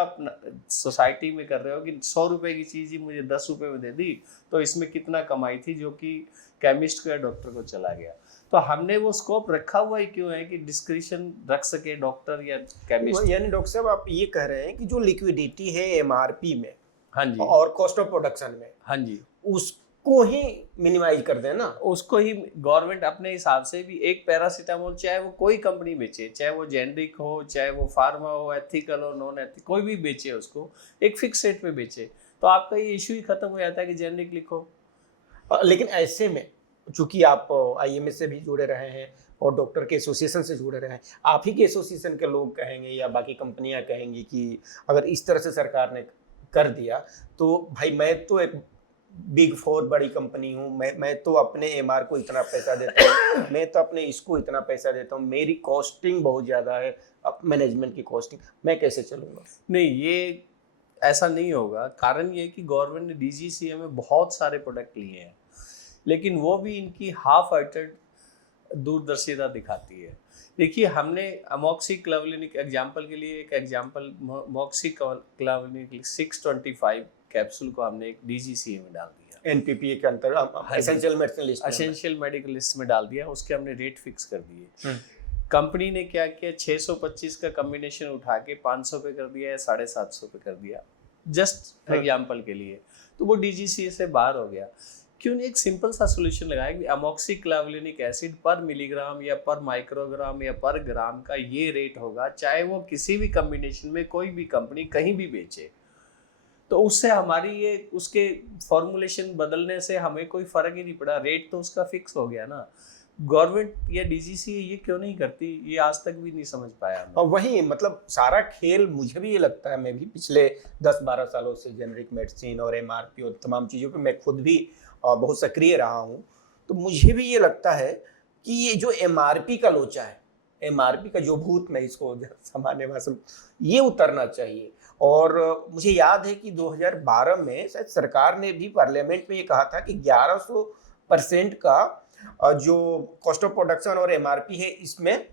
सोसाइटी में कर रहे हो कि 100 रुपए की चीज़ ही मुझे 10 रुपए में दे दी, तो इसमें कितना कमाई थी, जो कि केमिस्ट को या डॉक्टर को चला गया। तो हमने वो स्कोप रखा हुआ ही क्यों है कि डिस्क्रिप्शन रख सके डॉक्टर या केमिस्ट। यानी डॉक्टर साहब, आप ये कह रहे हैं कि जो लिक्विडिटी है एमआरपी में, हाँ जी, और कॉस्ट ऑफ प्रोडक्शन में, हाँ जी, उसको ही मिनिमाइज कर देना, उसको ही गवर्नमेंट अपने हिसाब से भी, एक पैरासीटामोल चाहे वो कोई कंपनी बेचे, चाहे वो जेनरिक हो, चाहे वो फार्मा हो, एथिकल हो, नॉन एथिकल, कोई भी बेचे, उसको एक फिक्स रेट पे बेचे, तो आपका ये इशू ही खत्म हो जाता है कि जेनरिक लिखो। लेकिन ऐसे में चूंकि आप आईएमए से भी जुड़े रहे हैं और डॉक्टर के एसोसिएशन से जुड़े रहे हैं, आप ही के एसोसिएशन के लोग कहेंगे या बाकी कंपनियां कहेंगी कि अगर इस तरह से सरकार ने कर दिया तो भाई मैं तो एक बिग 4 बड़ी कंपनी हूँ, मैं तो अपने एमआर को इतना पैसा देता हूँ, मैं तो अपने इसको इतना पैसा देता हूँ, मेरी कॉस्टिंग बहुत ज़्यादा है, मैनेजमेंट की कॉस्टिंग, मैं कैसे चलूँगा? नहीं, ये ऐसा नहीं होगा। कारण ये कि गवर्नमेंट ने डीजीसीए में बहुत सारे प्रोडक्ट लिए हैं, लेकिन वो भी इनकी हाफ हार्टेड दूरदर्शिता दिखाती है। देखिए, हमने अमोक्सिक्लाविलिन एग्जाम्पल के लिए एक एग्जाम्पल, अमोक्सिक्लाविलिन 625 कैप्सूल को हमने एक डीजीसीए में डाल दिया, एनपीपीए के अंतर्गत essential medicine list, essential medical list में डाल दिया। उसके हमने रेट फिक्स कर दिए। कंपनी ने क्या किया, 625 का कॉम्बिनेशन उठा के 500 पे कर दिया या 750 पे कर दिया, जस्ट एग्जाम्पल के लिए। तो वो डीजीसीए से बाहर हो गया। क्यों नहीं एक सिंपल सा सोल्यूशन लगाया कि अमोक्सिक्लाविलिनिक एसिड पर मिलीग्राम या पर माइक्रोग्राम या पर ग्राम का ये रेट होगा, चाहे वो किसी भी कॉम्बिनेशन में कोई भी कंपनी कहीं भी बेचे। तो उससे हमारी ये, उसके फॉर्मुलेशन बदलने से हमें कोई फर्क ही नहीं पड़ा, रेट तो उसका फिक्स हो गया ना। गवर्नमेंट या डीजीसीए ये क्यों नहीं करती, ये आज तक भी नहीं समझ पाया। और वही मतलब सारा खेल, मुझे भी ये लगता है, मैं भी पिछले 10-12 सालों से जेनरिक मेडिसिन और एमआरपी और तमाम चीज़ों पे मैं खुद भी बहुत सक्रिय रहा हूँ, तो मुझे भी ये लगता है कि ये जो एमआरपी का लोचा है, एमआरपी का जो भूत, मैं इसको सामान्य भाषा में, ये उतरना चाहिए। और मुझे याद है कि 2012 में शायद सरकार ने भी पार्लियामेंट में ये कहा था कि 1100% का जो कॉस्ट ऑफ प्रोडक्शन और एमआरपी है, इसमें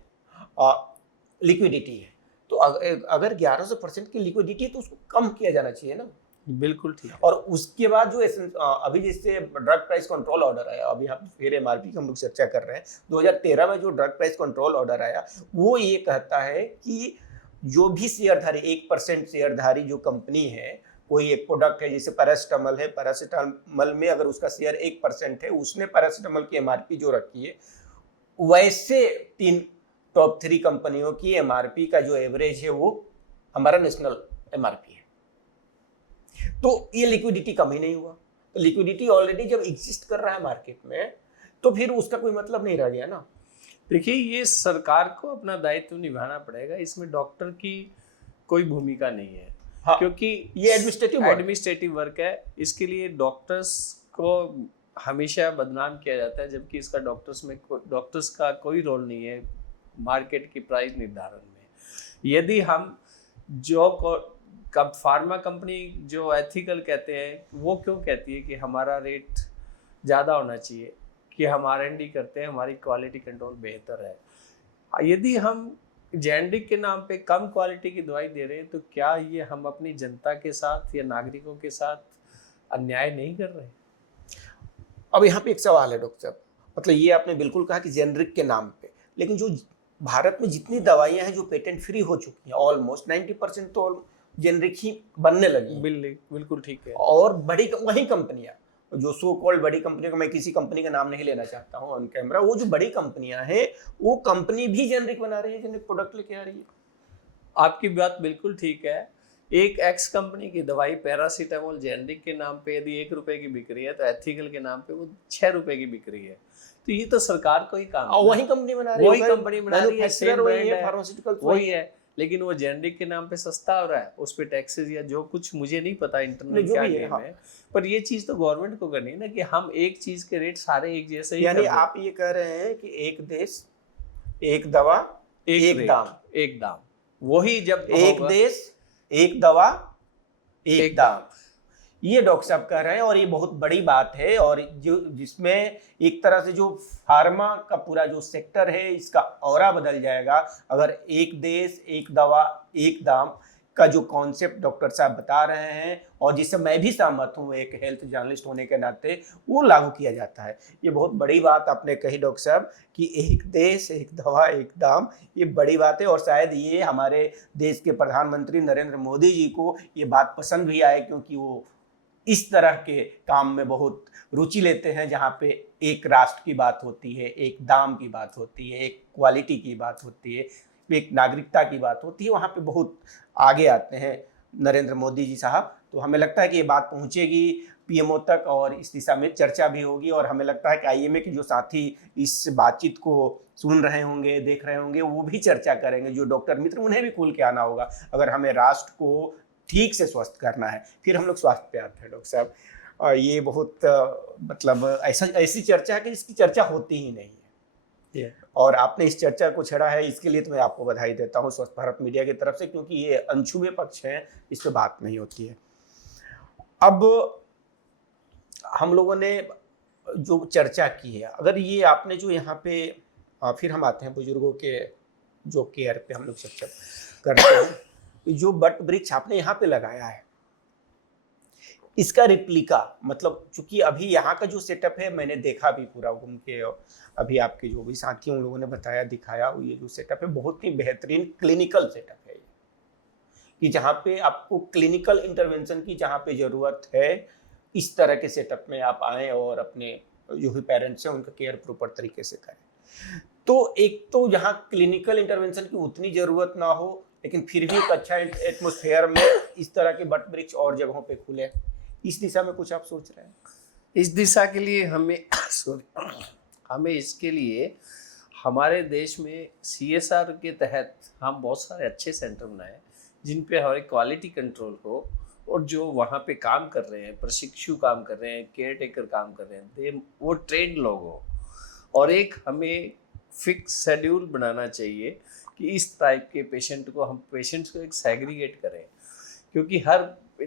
लिक्विडिटी है। तो अगर 1100% की लिक्विडिटी है तो उसको कम किया जाना चाहिए ना। बिल्कुल ठीक। और उसके बाद जो अभी जैसे ड्रग प्राइस कंट्रोल ऑर्डर आया, अभी हम फिर एमआरपी की हम लोग चर्चा कर रहे हैं, 2013 में जो ड्रग प्राइस कंट्रोल ऑर्डर आया, वो ये कहता है कि जो भी शेयरधारी, 1% शेयरधारी जो कंपनी है, कोई एक प्रोडक्ट है जैसे पैरासीटामोल है, पैरासीटामोल में अगर उसका शेयर 1% है, उसने पैरासीटामोल की एमआरपी जो रखी है, वैसे 3 टॉप 3 कंपनियों की एमआरपी का जो एवरेज है वो हमारा नेशनल एमआरपी है। तो ये लिक्विडिटी कम ही नहीं हुआ। तो लिक्विडिटी ऑलरेडी जब एग्जिस्ट कर रहा है मार्केट में, तो फिर उसका कोई मतलब नहीं रह गया ना। देखिए, ये सरकार को अपना दायित्व निभाना पड़ेगा, इसमें डॉक्टर की कोई भूमिका नहीं है। हाँ, क्योंकि ये एडमिनिस्ट्रेटिव वर्क है। इसके लिए डॉक्टर्स को हमेशा बदनाम किया जाता है, जबकि इसका डॉक्टर्स का कोई रोल नहीं है मार्केट की प्राइस निर्धारण में। यदि हम फार्मा कंपनी जो एथिकल कहते हैं, वो क्यों कहती है कि हमारा रेट ज़्यादा होना चाहिए? कि हम R&D करते हैं, हमारी क्वालिटी कंट्रोल बेहतर है। यदि हम जेनेरिक के नाम पे कम क्वालिटी की दवाई दे रहे हैं तो क्या ये हम अपनी जनता के साथ या नागरिकों के साथ अन्याय नहीं कर रहे? अब यहाँ पे एक सवाल है डॉक्टर साहब, मतलब ये आपने बिल्कुल कहा कि जेनरिक के नाम पे, लेकिन जो भारत में जितनी दवाइयाँ हैं जो पेटेंट फ्री हो चुकी हैं, ऑलमोस्ट 90% तो जेनरिक ही बनने लगी हैं। बिल्कुल ठीक है। और बड़ी वही कंपनियां, जो सो कॉल्ड बड़ी कंपनियों का, मैं किसी कंपनी का नाम नहीं लेना चाहता हूँ ऑन कैमरा, वो जो बड़ी कंपनियां हैं वो कंपनी भी जेनरिक बना रही है, जेनरिक प्रोडक्ट लेके आ रही है। आपकी बात बिल्कुल ठीक है। एक एक्स कंपनी की दवाई पैरासीटामोल जेनेरिक के नाम पे यदि 1 रुपए की बिक रही है तो एथिकल के नाम पे वो 6 रुपए की बिक रही है। तो ये तो सरकार को ही काम है, वही कंपनी बना रही है, वही कंपनी बना रही है, सेम ब्रांड है, फार्मास्यूटिकल वही है, लेकिन वो जेनेरिक के नाम पे सस्ता हो रहा है, उस पे टैक्सेस या जो कुछ मुझे नहीं पता इंटरनल क्या गेम है, पर ये चीज तो गवर्नमेंट को करनी है ना कि हम एक चीज के रेट सारे एक जैसे ही, यानी आप ये कह रहे हैं कि एक देश एक दवा एक दाम, एक दाम, वही जब एक देश एक दवा एक दाम, ये डॉक्टर साहब कह रहे हैं। और ये बहुत बड़ी बात है, और जो जिसमें एक तरह से जो फार्मा का पूरा जो सेक्टर है इसका ऑरा बदल जाएगा अगर एक देश एक दवा एक दाम का जो कॉन्सेप्ट डॉक्टर साहब बता रहे हैं, और जिससे मैं भी सहमत हूँ एक हेल्थ जर्नलिस्ट होने के नाते, वो लागू किया जाता है। ये बहुत बड़ी बात आपने कही डॉक्टर साहब कि एक देश एक दवा एक दाम, ये बड़ी बात है। और शायद ये हमारे देश के प्रधानमंत्री नरेंद्र मोदी जी को ये बात पसंद भी आए, क्योंकि वो इस तरह के काम में बहुत रुचि लेते हैं, जहाँ पे एक राष्ट्र की बात होती है, एक दाम की बात होती है, एक क्वालिटी की बात होती है, एक नागरिकता की बात होती है, वहाँ पे बहुत आगे आते हैं नरेंद्र मोदी जी साहब। तो हमें लगता है कि ये बात पहुँचेगी पीएमओ तक और इस दिशा में चर्चा भी होगी, और हमें लगता है कि आईएमए के जो साथी इस बातचीत को सुन रहे होंगे, देख रहे होंगे, वो भी चर्चा करेंगे। जो डॉक्टर मित्र, उन्हें भी खुल के आना होगा। अगर हमें राष्ट्र को ठीक से स्वस्थ करना है, फिर हम लोग स्वास्थ्य पे आते हैं डॉक्टर साहब। ये बहुत मतलब ऐसी चर्चा है कि इसकी चर्चा होती ही नहीं है, और आपने इस चर्चा को छेड़ा है, इसके लिए तो मैं आपको बधाई देता हूँ स्वस्थ भारत मीडिया की तरफ से, क्योंकि ये अनछुए पक्ष हैं, इस पर बात नहीं होती है। अब हम लोगों ने जो चर्चा की है, अगर ये आपने जो यहाँ पे फिर हम आते हैं बुजुर्गों के जो केयर पे हम लोग चर्चा करते हैं, जो बट वृक्ष आपने यहाँ पे लगाया है, इसका रिप्लिका, मतलब चूंकि अभी यहाँ का जो सेटअप है मैंने देखा भी पूरा घूम के, अभी आपके जो भी साथी उन लोगों ने बताया दिखाया, ये जो सेटअप है बहुत ही बेहतरीन क्लिनिकल सेटअप है, कि जहाँ पे आपको क्लिनिकल इंटरवेंशन की जहाँ पे ज़रूरत है, इस तरह के सेटअप में आप आएँ और अपने जो भी पेरेंट्स हैं उनका केयर प्रॉपर तरीके से करें। तो एक तो यहाँ क्लिनिकल इंटरवेंशन की उतनी ज़रूरत ना हो, लेकिन फिर भी एक अच्छा एटमॉस्फेयर में इस तरह के बट वृक्ष और जगहों पे खुले, इस दिशा में कुछ आप सोच रहे हैं? इस दिशा के लिए हमें इसके लिए हमारे देश में CSR के तहत हम बहुत सारे अच्छे सेंटर बनाए जिन पे हमारी क्वालिटी कंट्रोल हो, और जो वहाँ पे काम कर रहे हैं, प्रशिक्षु काम कर रहे हैं, केयर टेकर काम कर रहे हैं, वो ट्रेंड लोग हो। और एक हमें फिक्स शेड्यूल बनाना चाहिए कि इस टाइप के पेशेंट्स को एक सेग्रीगेट करें, क्योंकि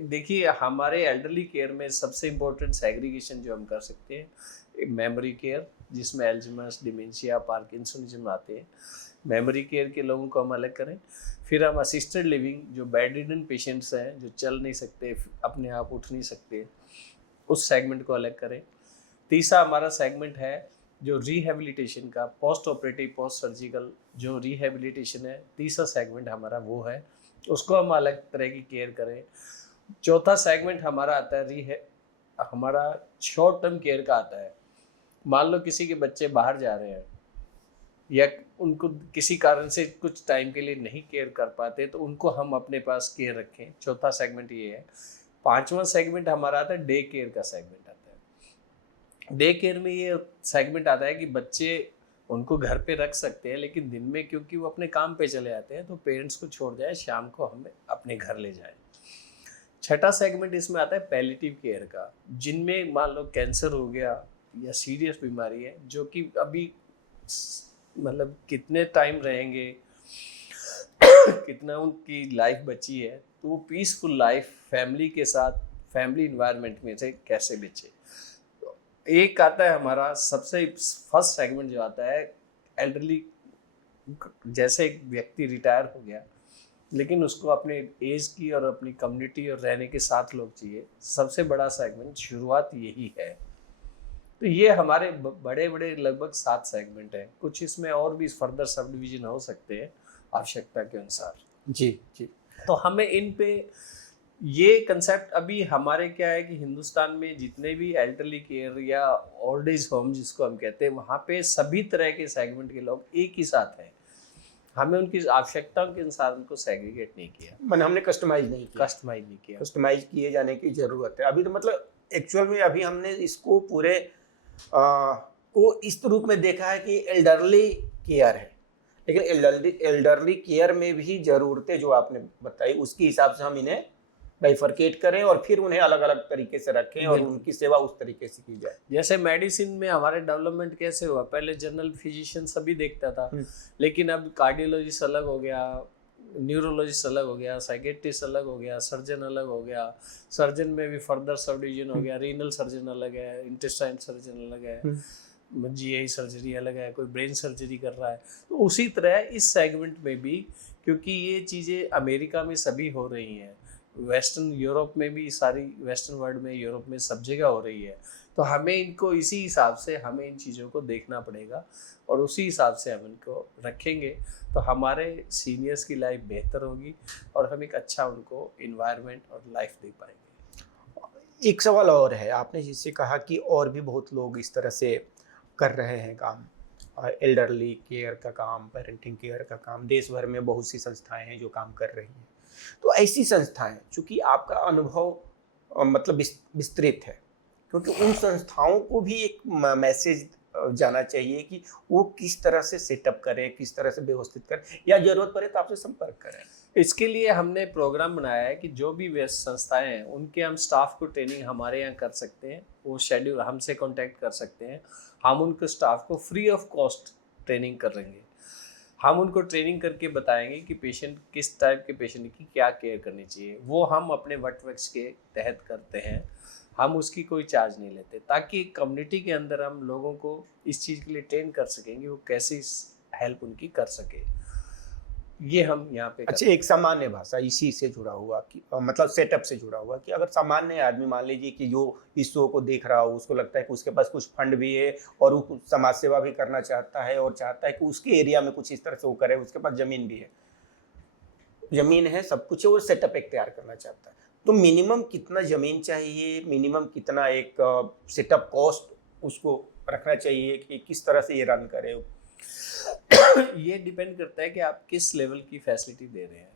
देखिए हमारे एल्डरली केयर में सबसे इम्पोर्टेंट सेग्रीगेशन जो हम कर सकते हैं, मेमोरी केयर जिसमें एल्जाइमर्स, डिमेंशिया, पार्किंसनिज्म आते हैं, मेमोरी केयर के लोगों को हम अलग करें। फिर हम असिस्टेड लिविंग, जो बेडरिडन पेशेंट्स हैं, जो चल नहीं सकते, अपने आप उठ नहीं सकते, उस सेगमेंट को अलग करें। तीसरा हमारा सेगमेंट है जो रिहेबिलिटेशन का, पोस्ट ऑपरेटिव पोस्ट सर्जिकल जो रिहेबिलिटेशन है, तीसरा सेगमेंट हमारा वो है, उसको हम अलग तरह की केयर करें। चौथा सेगमेंट हमारा आता है हमारा शॉर्ट टर्म केयर का आता है। मान लो किसी के बच्चे बाहर जा रहे हैं या उनको किसी कारण से कुछ टाइम के लिए नहीं केयर कर पाते, तो उनको हम अपने पास केयर रखें। चौथा सेगमेंट ये है। पांचवा सेगमेंट हमारा आता है डे केयर का सेगमेंट आता है। डे केयर में ये सेगमेंट आता है कि बच्चे उनको घर पे रख सकते हैं, लेकिन दिन में क्योंकि वो अपने काम पे चले जाते हैं तो पेरेंट्स को छोड़ जाए, शाम को हमें अपने घर ले जाए। छठा सेगमेंट इसमें आता है पैलिएटिव केयर का, जिनमें मान लो कैंसर हो गया या सीरियस बीमारी है, जो कि अभी मतलब कितने टाइम रहेंगे, कितना उनकी लाइफ बची है, तो वो पीसफुल लाइफ फैमिली के साथ, फैमिली इन्वायरमेंट में से कैसे बचे। एक आता है हमारा सबसे फर्स्ट सेगमेंट जो आता है एल्डरली, जैसे एक व्यक्ति रिटायर हो गया लेकिन उसको अपने एज की और अपनी कम्युनिटी और रहने के साथ लोग चाहिए, सबसे बड़ा सेगमेंट शुरुआत यही है। तो ये हमारे बड़े बड़े लगभग 7 सेगमेंट हैं, कुछ इसमें और भी फर्दर सब डिवीजन हो सकते हैं आवश्यकता के अनुसार। जी जी। तो हमें इन पे ये कंसेप्ट अभी हमारे क्या है कि हिंदुस्तान में जितने भी एल्डरली केयर या ओल्ड एज होम जिसको हम कहते हैं, वहाँ पे सभी तरह के सेगमेंट के लोग एक ही साथ हैं। हमें उनकी आवश्यकताओं के अनुसार उनको सेग्रीगेट नहीं किया, मैंने हमने कस्टमाइज नहीं किया, कस्टमाइज किए जाने की ज़रूरत है अभी। तो मतलब एक्चुअल में अभी हमने इसको पूरे को इस रूप में देखा है कि एल्डरली केयर है, लेकिन एल्डरली केयर में भी ज़रूरतें जो आपने बताई उसके हिसाब से हम इन्हें बाइफरकेट करें और फिर उन्हें अलग अलग तरीके से रखें और उनकी सेवा उस तरीके से की जाए। जैसे मेडिसिन में हमारे डेवलपमेंट कैसे हुआ, पहले जनरल फिजिशियन सभी देखता था, लेकिन अब कार्डियोलॉजिस्ट अलग हो गया, न्यूरोलॉजिस्ट अलग हो गया, साइकेट्रिस्ट अलग हो गया, सर्जन अलग हो गया, सर्जन में भी फर्दर सब डिवीजन हो गया, रीनल सर्जन अलग है, इंटेस्टाइन सर्जन अलग है, जीआई सर्जरी अलग है, कोई ब्रेन सर्जरी कर रहा है। तो उसी तरह इस सेगमेंट में भी, क्योंकि ये चीज़ें अमेरिका में सभी हो रही हैं, वेस्टर्न यूरोप में भी, सारी वेस्टर्न वर्ल्ड में, यूरोप में सब जगह हो रही है, तो हमें इनको इसी हिसाब से हमें इन चीज़ों को देखना पड़ेगा और उसी हिसाब से हम इनको रखेंगे तो हमारे सीनियर्स की लाइफ बेहतर होगी और हम एक अच्छा उनको इन्वायरमेंट और लाइफ दे पाएंगे। एक सवाल और है, आपने जिससे कहा कि और भी बहुत लोग इस तरह से कर रहे हैं काम, एल्डरली केयर का काम, पेरेंटिंग केयर का काम, देश भर में बहुत सी संस्थाएं हैं जो काम कर रही हैं। तो ऐसी संस्थाएं, चूंकि आपका अनुभव मतलब विस्तृत है, क्योंकि उन संस्थाओं को भी एक मैसेज जाना चाहिए कि वो किस तरह से सेटअप करें, किस तरह से व्यवस्थित करें, या जरूरत पड़े तो आपसे संपर्क करें। इसके लिए हमने प्रोग्राम बनाया है कि जो भी व्यस्त संस्थाएं हैं उनके हम स्टाफ को ट्रेनिंग हमारे यहाँ कर सकते हैं, वो शेड्यूल हमसे कांटेक्ट कर सकते हैं, हम उनके स्टाफ को फ्री ऑफ कॉस्ट ट्रेनिंग करेंगे। हम उनको ट्रेनिंग करके बताएंगे कि पेशेंट किस टाइप के पेशेंट की क्या केयर करनी चाहिए, वो हम अपने वटवृक्ष के तहत करते हैं, हम उसकी कोई चार्ज नहीं लेते, ताकि कम्युनिटी के अंदर हम लोगों को इस चीज़ के लिए ट्रेन कर सकेंगे, वो कैसी हेल्प उनकी कर सके, ये हम यहाँ पे। अच्छा, एक सामान्य भाषा इसी से जुड़ा हुआ कि मतलब सेटअप से जुड़ा हुआ कि अगर सामान्य आदमी मान लीजिए कि जो इस शो को देख रहा हो, उसको लगता है कि उसके पास कुछ फंड भी है और वो समाज सेवा भी करना चाहता है और चाहता है कि उसके एरिया में कुछ इस तरह से वो करे, उसके पास ज़मीन भी है, ज़मीन है, सब कुछ है, वो सेटअप एक तैयार करना चाहता है, तो मिनिमम कितना ज़मीन चाहिए, मिनिमम कितना एक सेटअप कॉस्ट उसको रखना चाहिए कि किस तरह से ये रन करे? ये डिपेंड करता है कि आप किस लेवल की फैसिलिटी दे रहे हैं।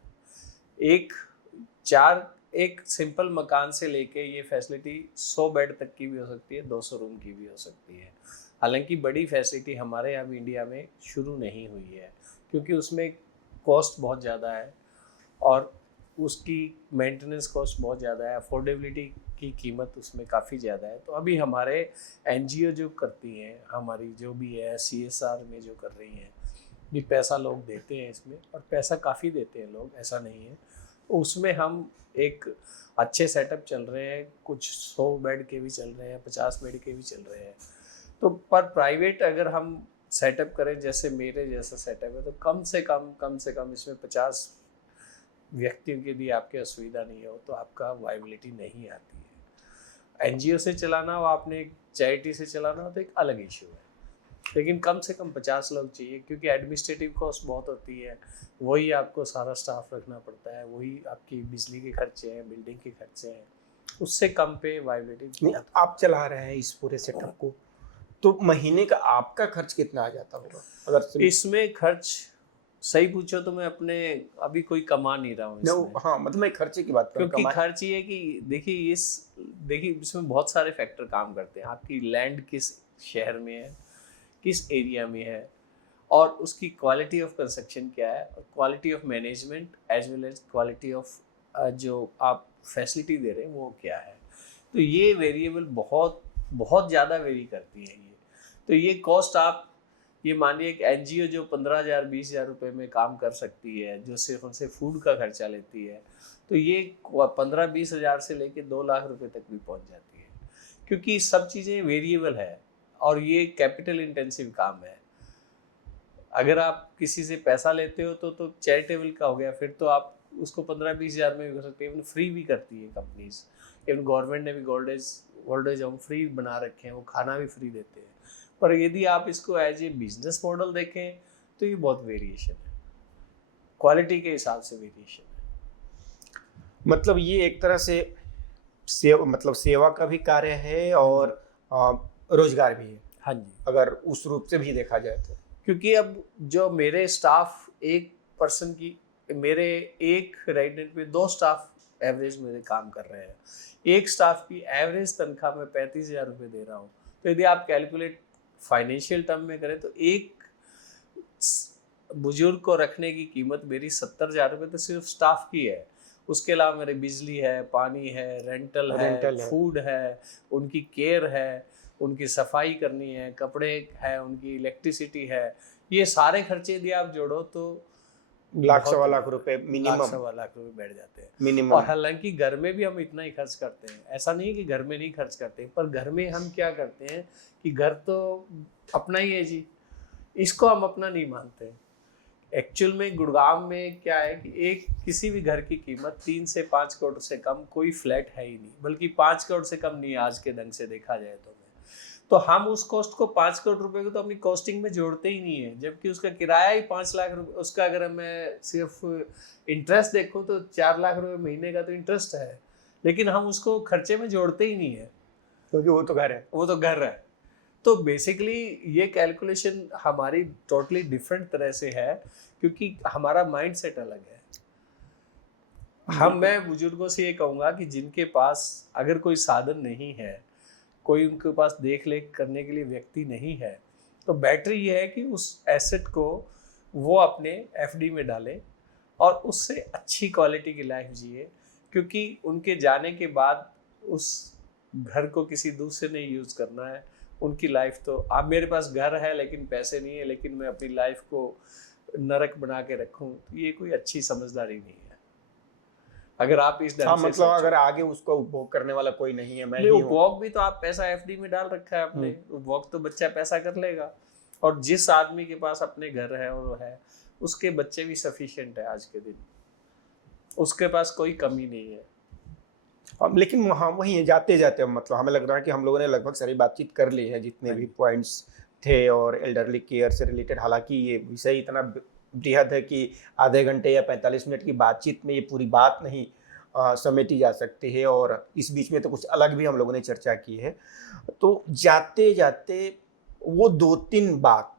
एक सिंपल मकान से लेके ये फैसिलिटी 100 बेड तक की भी हो सकती है, 200 रूम की भी हो सकती है। हालांकि बड़ी फैसिलिटी हमारे यहाँ इंडिया में शुरू नहीं हुई है, क्योंकि उसमें कॉस्ट बहुत ज़्यादा है और उसकी मेंटेनेंस कॉस्ट बहुत ज़्यादा है, अफोर्डेबिलिटी की कीमत उसमें काफ़ी ज़्यादा है। तो अभी हमारे एनजीओ जो करती हैं, हमारी जो भी है CSR में जो कर रही हैं, भी पैसा लोग देते हैं इसमें, और पैसा काफ़ी देते हैं लोग, ऐसा नहीं है। तो उसमें हम एक अच्छे सेटअप चल रहे हैं, कुछ 100 बेड के भी चल रहे हैं, 50 बेड के भी चल रहे हैं। तो पर प्राइवेट अगर हम सेटअप करें, जैसे मेरे जैसा सेटअप है, तो कम से कम इसमें 50 व्यक्तियों के लिए आपकी असुविधा नहीं हो तो आपका वाइबिलिटी नहीं आती है। एनजीओ से चलाना हो, आपने एक चैरिटी से चलाना हो तो एक अलग इशू है, लेकिन कम से कम 50 लोग चाहिए, क्योंकि एडमिनिस्ट्रेटिव कॉस्ट बहुत होती है, वही आपको सारा स्टाफ रखना पड़ता है, वही आपकी बिजली के खर्चे हैं, बिल्डिंग के खर्चे हैं, उससे कम पे वाइबिलिटी। आप चला रहे हैं इस पूरे सेटअप को, तो महीने का आपका खर्च कितना आ जाता होगा? अगर इसमें खर्च सही पूछो तो मैं अपने अभी कोई कमा नहीं रहा हूँ इसमें। हाँ, मतलब मैं खर्चे की बात कर रहा हूँ, क्योंकि खर्च ये है कि देखिए इसमें बहुत सारे फैक्टर काम करते हैं। आपकी लैंड किस शहर में है, किस एरिया में है, और उसकी क्वालिटी ऑफ कंस्ट्रक्शन क्या है, और quality of management as well as quality of जो आप फैसिलिटी दे रहे हैं वो क्या है। तो ये वेरिएबल बहुत बहुत ज़्यादा वेरी करती है ये। तो ये कॉस्ट आप ये मानिए कि एनजीओ जो 15,000-20,000 रुपये में काम कर सकती है, जो सिर्फ उनसे फूड का खर्चा लेती है, तो ये 15-20 हज़ार से लेके 2 लाख रुपए तक भी पहुंच जाती है। क्योंकि सब चीज़ें वेरिएबल है और ये कैपिटल इंटेंसिव काम है। अगर आप किसी से पैसा लेते हो तो चैरिटेबल का हो गया, फिर तो आप उसको 15-20 हज़ार में भी कर सकते हैं। इवन फ्री भी करती है कंपनीज, इवन गवर्नमेंट ने भी ओल्ड एज होम फ्री बना रखे हैं, वो खाना भी फ्री देते हैं। पर यदि आप इसको एज ए बिजनेस मॉडल देखें तो ये बहुत वेरिएशन है, क्वालिटी के हिसाब से वेरिएशन है। मतलब ये एक तरह से मतलब सेवा का भी कार्य है और रोजगार भी है। हाँ जी, अगर उस रूप से भी देखा जाए तो, क्योंकि अब जो मेरे स्टाफ एक पर्सन की, मेरे एक रेजिडेंट पे 2 स्टाफ एवरेज मेरे काम कर रहे हैं। एक स्टाफ की एवरेज तनख्वाह में 35,000 रुपये दे रहा हूँ। तो यदि आप कैलकुलेट फाइनेंशियल टर्म में करें तो एक बुजुर्ग को रखने की कीमत मेरी 70,000 रुपये तो सिर्फ स्टाफ की है। उसके अलावा मेरे बिजली है, पानी है, रेंटल है, फूड है, उनकी केयर है, उनकी सफाई करनी है, कपड़े है, उनकी इलेक्ट्रिसिटी है। ये सारे खर्चे यदि आप जोड़ो तो लाख सवा लाख रुपए मिनिमम, लाख सवा लाख रुपए बैठ जाते हैं मिनिमम। और हालांकि घर में भी हम इतना ही खर्च करते हैं, ऐसा नहीं है कि घर में नहीं खर्च करते, पर घर में हम क्या करते हैं कि घर तो अपना ही है जी, इसको हम अपना नहीं मानते। एक्चुअल में गुड़गांव में क्या है कि एक किसी भी घर की कीमत 3 से 5 करोड़ से कम कोई फ्लैट है ही नहीं, बल्कि 5 करोड़ से कम नहीं है आज के ढंग से देखा जाए तो हम उस कॉस्ट को 5 करोड़ रुपए को तो अपनी कॉस्टिंग में जोड़ते ही नहीं है, जबकि उसका किराया ही 5 लाख रुपए, उसका अगर मैं सिर्फ इंटरेस्ट देखूं तो 4 लाख रुपए महीने का तो इंटरेस्ट है, लेकिन हम उसको खर्चे में जोड़ते ही नहीं है क्योंकि वो तो घर है, वो तो घर है। तो बेसिकली ये कैलकुलेशन हमारी टोटली डिफरेंट तरह से है, क्योंकि हमारा माइंड सेट अलग है। मैं बुजुर्गों से ये कहूँगा कि जिनके पास अगर कोई साधन नहीं है, कोई उनके पास देख रेख करने के लिए व्यक्ति नहीं है, तो बेटर ये है कि उस एसेट को वो अपने एफडी में डालें और उससे अच्छी क्वालिटी की लाइफ जिए, क्योंकि उनके जाने के बाद उस घर को किसी दूसरे ने यूज़ करना है। उनकी लाइफ तो, आप मेरे पास घर है लेकिन पैसे नहीं है, लेकिन मैं अपनी लाइफ को नरक बना के रखूं, तो ये कोई अच्छी समझदारी नहीं है। अगर आप इस ढंग से मतलब अगर आगे उसको उपभोग करने वाला कोई नहीं है, मैं ही हूं। उपभोग भी तो आप पैसा एफडी में डाल रखा है अपने, उपभोग तो बच्चा पैसा कर लेगा। और जिस आदमी के पास अपने घर है और है, उसके बच्चे भी सफिशिएंट है आज के दिन, उसके पास कोई कमी नहीं है। लेकिन हाँ वही जाते जाते मतलब हमें लग रहा है कि हम लोगों ने लगभग सारी बातचीत कर ली है, जितने भी पॉइंट्स थे और एल्डरली केयर से रिलेटेड। हालांकि ये विषय इतना बृहद है कि आधे घंटे या 45 मिनट की बातचीत में ये पूरी बात नहीं समेटी जा सकती है, और इस बीच में तो कुछ अलग भी हम लोगों ने चर्चा की है। तो जाते जाते वो 2-3 बात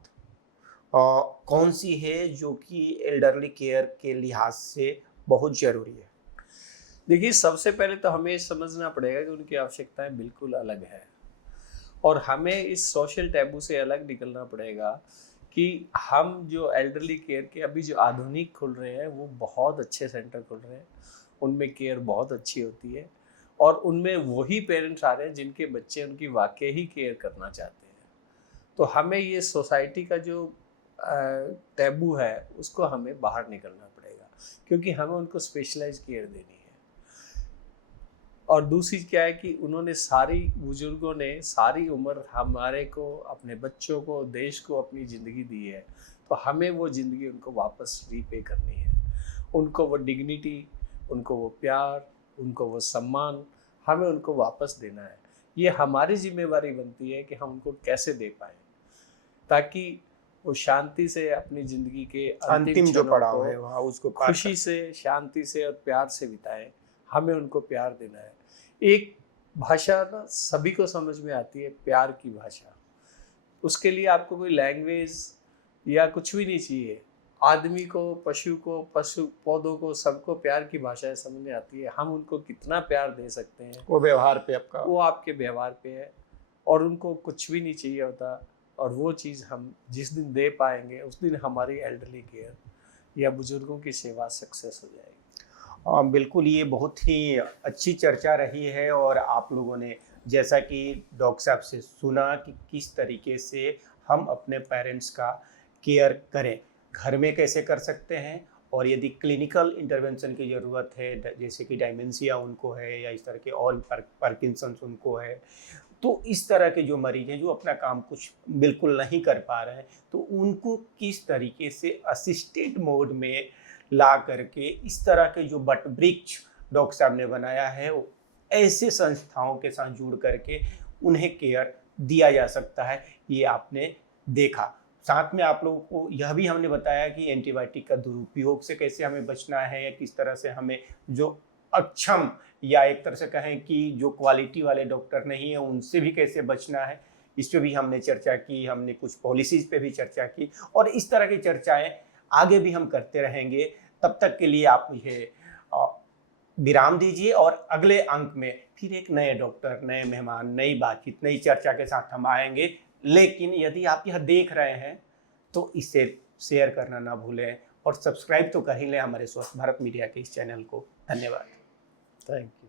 कौन सी है जो कि एल्डरली केयर के लिहाज से बहुत ज़रूरी है? देखिए, सबसे पहले तो हमें समझना पड़ेगा कि उनकी आवश्यकताएं बिल्कुल अलग है, और हमें इस सोशल टैबू से अलग निकलना पड़ेगा कि हम जो एल्डरली केयर के अभी जो आधुनिक खुल रहे हैं वो बहुत अच्छे सेंटर खुल रहे हैं, उनमें केयर बहुत अच्छी होती है, और उनमें वही पेरेंट्स आ रहे हैं जिनके बच्चे उनकी वाकई ही केयर करना चाहते हैं। तो हमें ये सोसाइटी का जो टैबू है उसको हमें बाहर निकलना पड़ेगा, क्योंकि हमें उनको स्पेशलाइज केयर देनी है। और दूसरी क्या है कि उन्होंने बुजुर्गों ने सारी उम्र हमारे को, अपने बच्चों को, देश को अपनी ज़िंदगी दी है, तो हमें वो ज़िंदगी उनको वापस रीपे करनी है। उनको वो डिग्निटी, उनको वो प्यार, उनको वो सम्मान हमें उनको वापस देना है। ये हमारी जिम्मेवारी बनती है कि हम उनको कैसे दे पाएँ, ताकि वो शांति से अपनी ज़िंदगी के अंतिम जो पड़ाव है वहाँ उसको खुशी से, शांति से और प्यार से बिताएं। हमें उनको प्यार देना है। एक भाषा ना सभी को समझ में आती है, प्यार की भाषा। उसके लिए आपको कोई लैंग्वेज या कुछ भी नहीं चाहिए। आदमी को, पशु पौधों को, सबको प्यार की भाषा समझ में आती है। हम उनको कितना प्यार दे सकते हैं वो व्यवहार पे आपका, वो आपके व्यवहार पे है, और उनको कुछ भी नहीं चाहिए होता। और वो चीज़ हम जिस दिन दे पाएंगे उस दिन हमारी एल्डरली केयर या बुजुर्गों की सेवा सक्सेस हो जाएगी। बिल्कुल, ये बहुत ही अच्छी चर्चा रही है, और आप लोगों ने जैसा कि डॉक्टर साहब से सुना कि किस तरीके से हम अपने पेरेंट्स का केयर करें, घर में कैसे कर सकते हैं, और यदि क्लिनिकल इंटरवेंशन की ज़रूरत है, जैसे कि डायमेंशिया उनको है या इस तरह के और पार्किंसंस उनको है, तो इस तरह के जो मरीज हैं जो अपना काम कुछ बिल्कुल नहीं कर पा रहे हैं, तो उनको किस तरीके से असिस्टेड मोड में ला करके इस तरह के जो बट वृक्ष डॉक्टर साहब ने बनाया है, वो ऐसे संस्थाओं के साथ जुड़ करके उन्हें केयर दिया जा सकता है, ये आपने देखा। साथ में आप लोगों को यह भी हमने बताया कि एंटीबायोटिक का दुरुपयोग से कैसे हमें बचना है, या किस तरह से हमें जो अक्षम या एक तरह से कहें कि जो क्वालिटी वाले डॉक्टर नहीं है उनसे भी कैसे बचना है, इस पर भी हमने चर्चा की। हमने कुछ पॉलिसीज पे भी चर्चा की, और इस तरह की चर्चाएं आगे भी हम करते रहेंगे। तब तक के लिए आप मुझे विराम दीजिए, और अगले अंक में फिर एक नए डॉक्टर, नए मेहमान, नई बातचीत, नई चर्चा के साथ हम आएंगे। लेकिन यदि आप यह देख रहे हैं तो इसे शेयर करना ना भूलें, और सब्सक्राइब तो कर ही लें हमारे स्वस्थ भारत मीडिया के इस चैनल को। धन्यवाद। Thank you.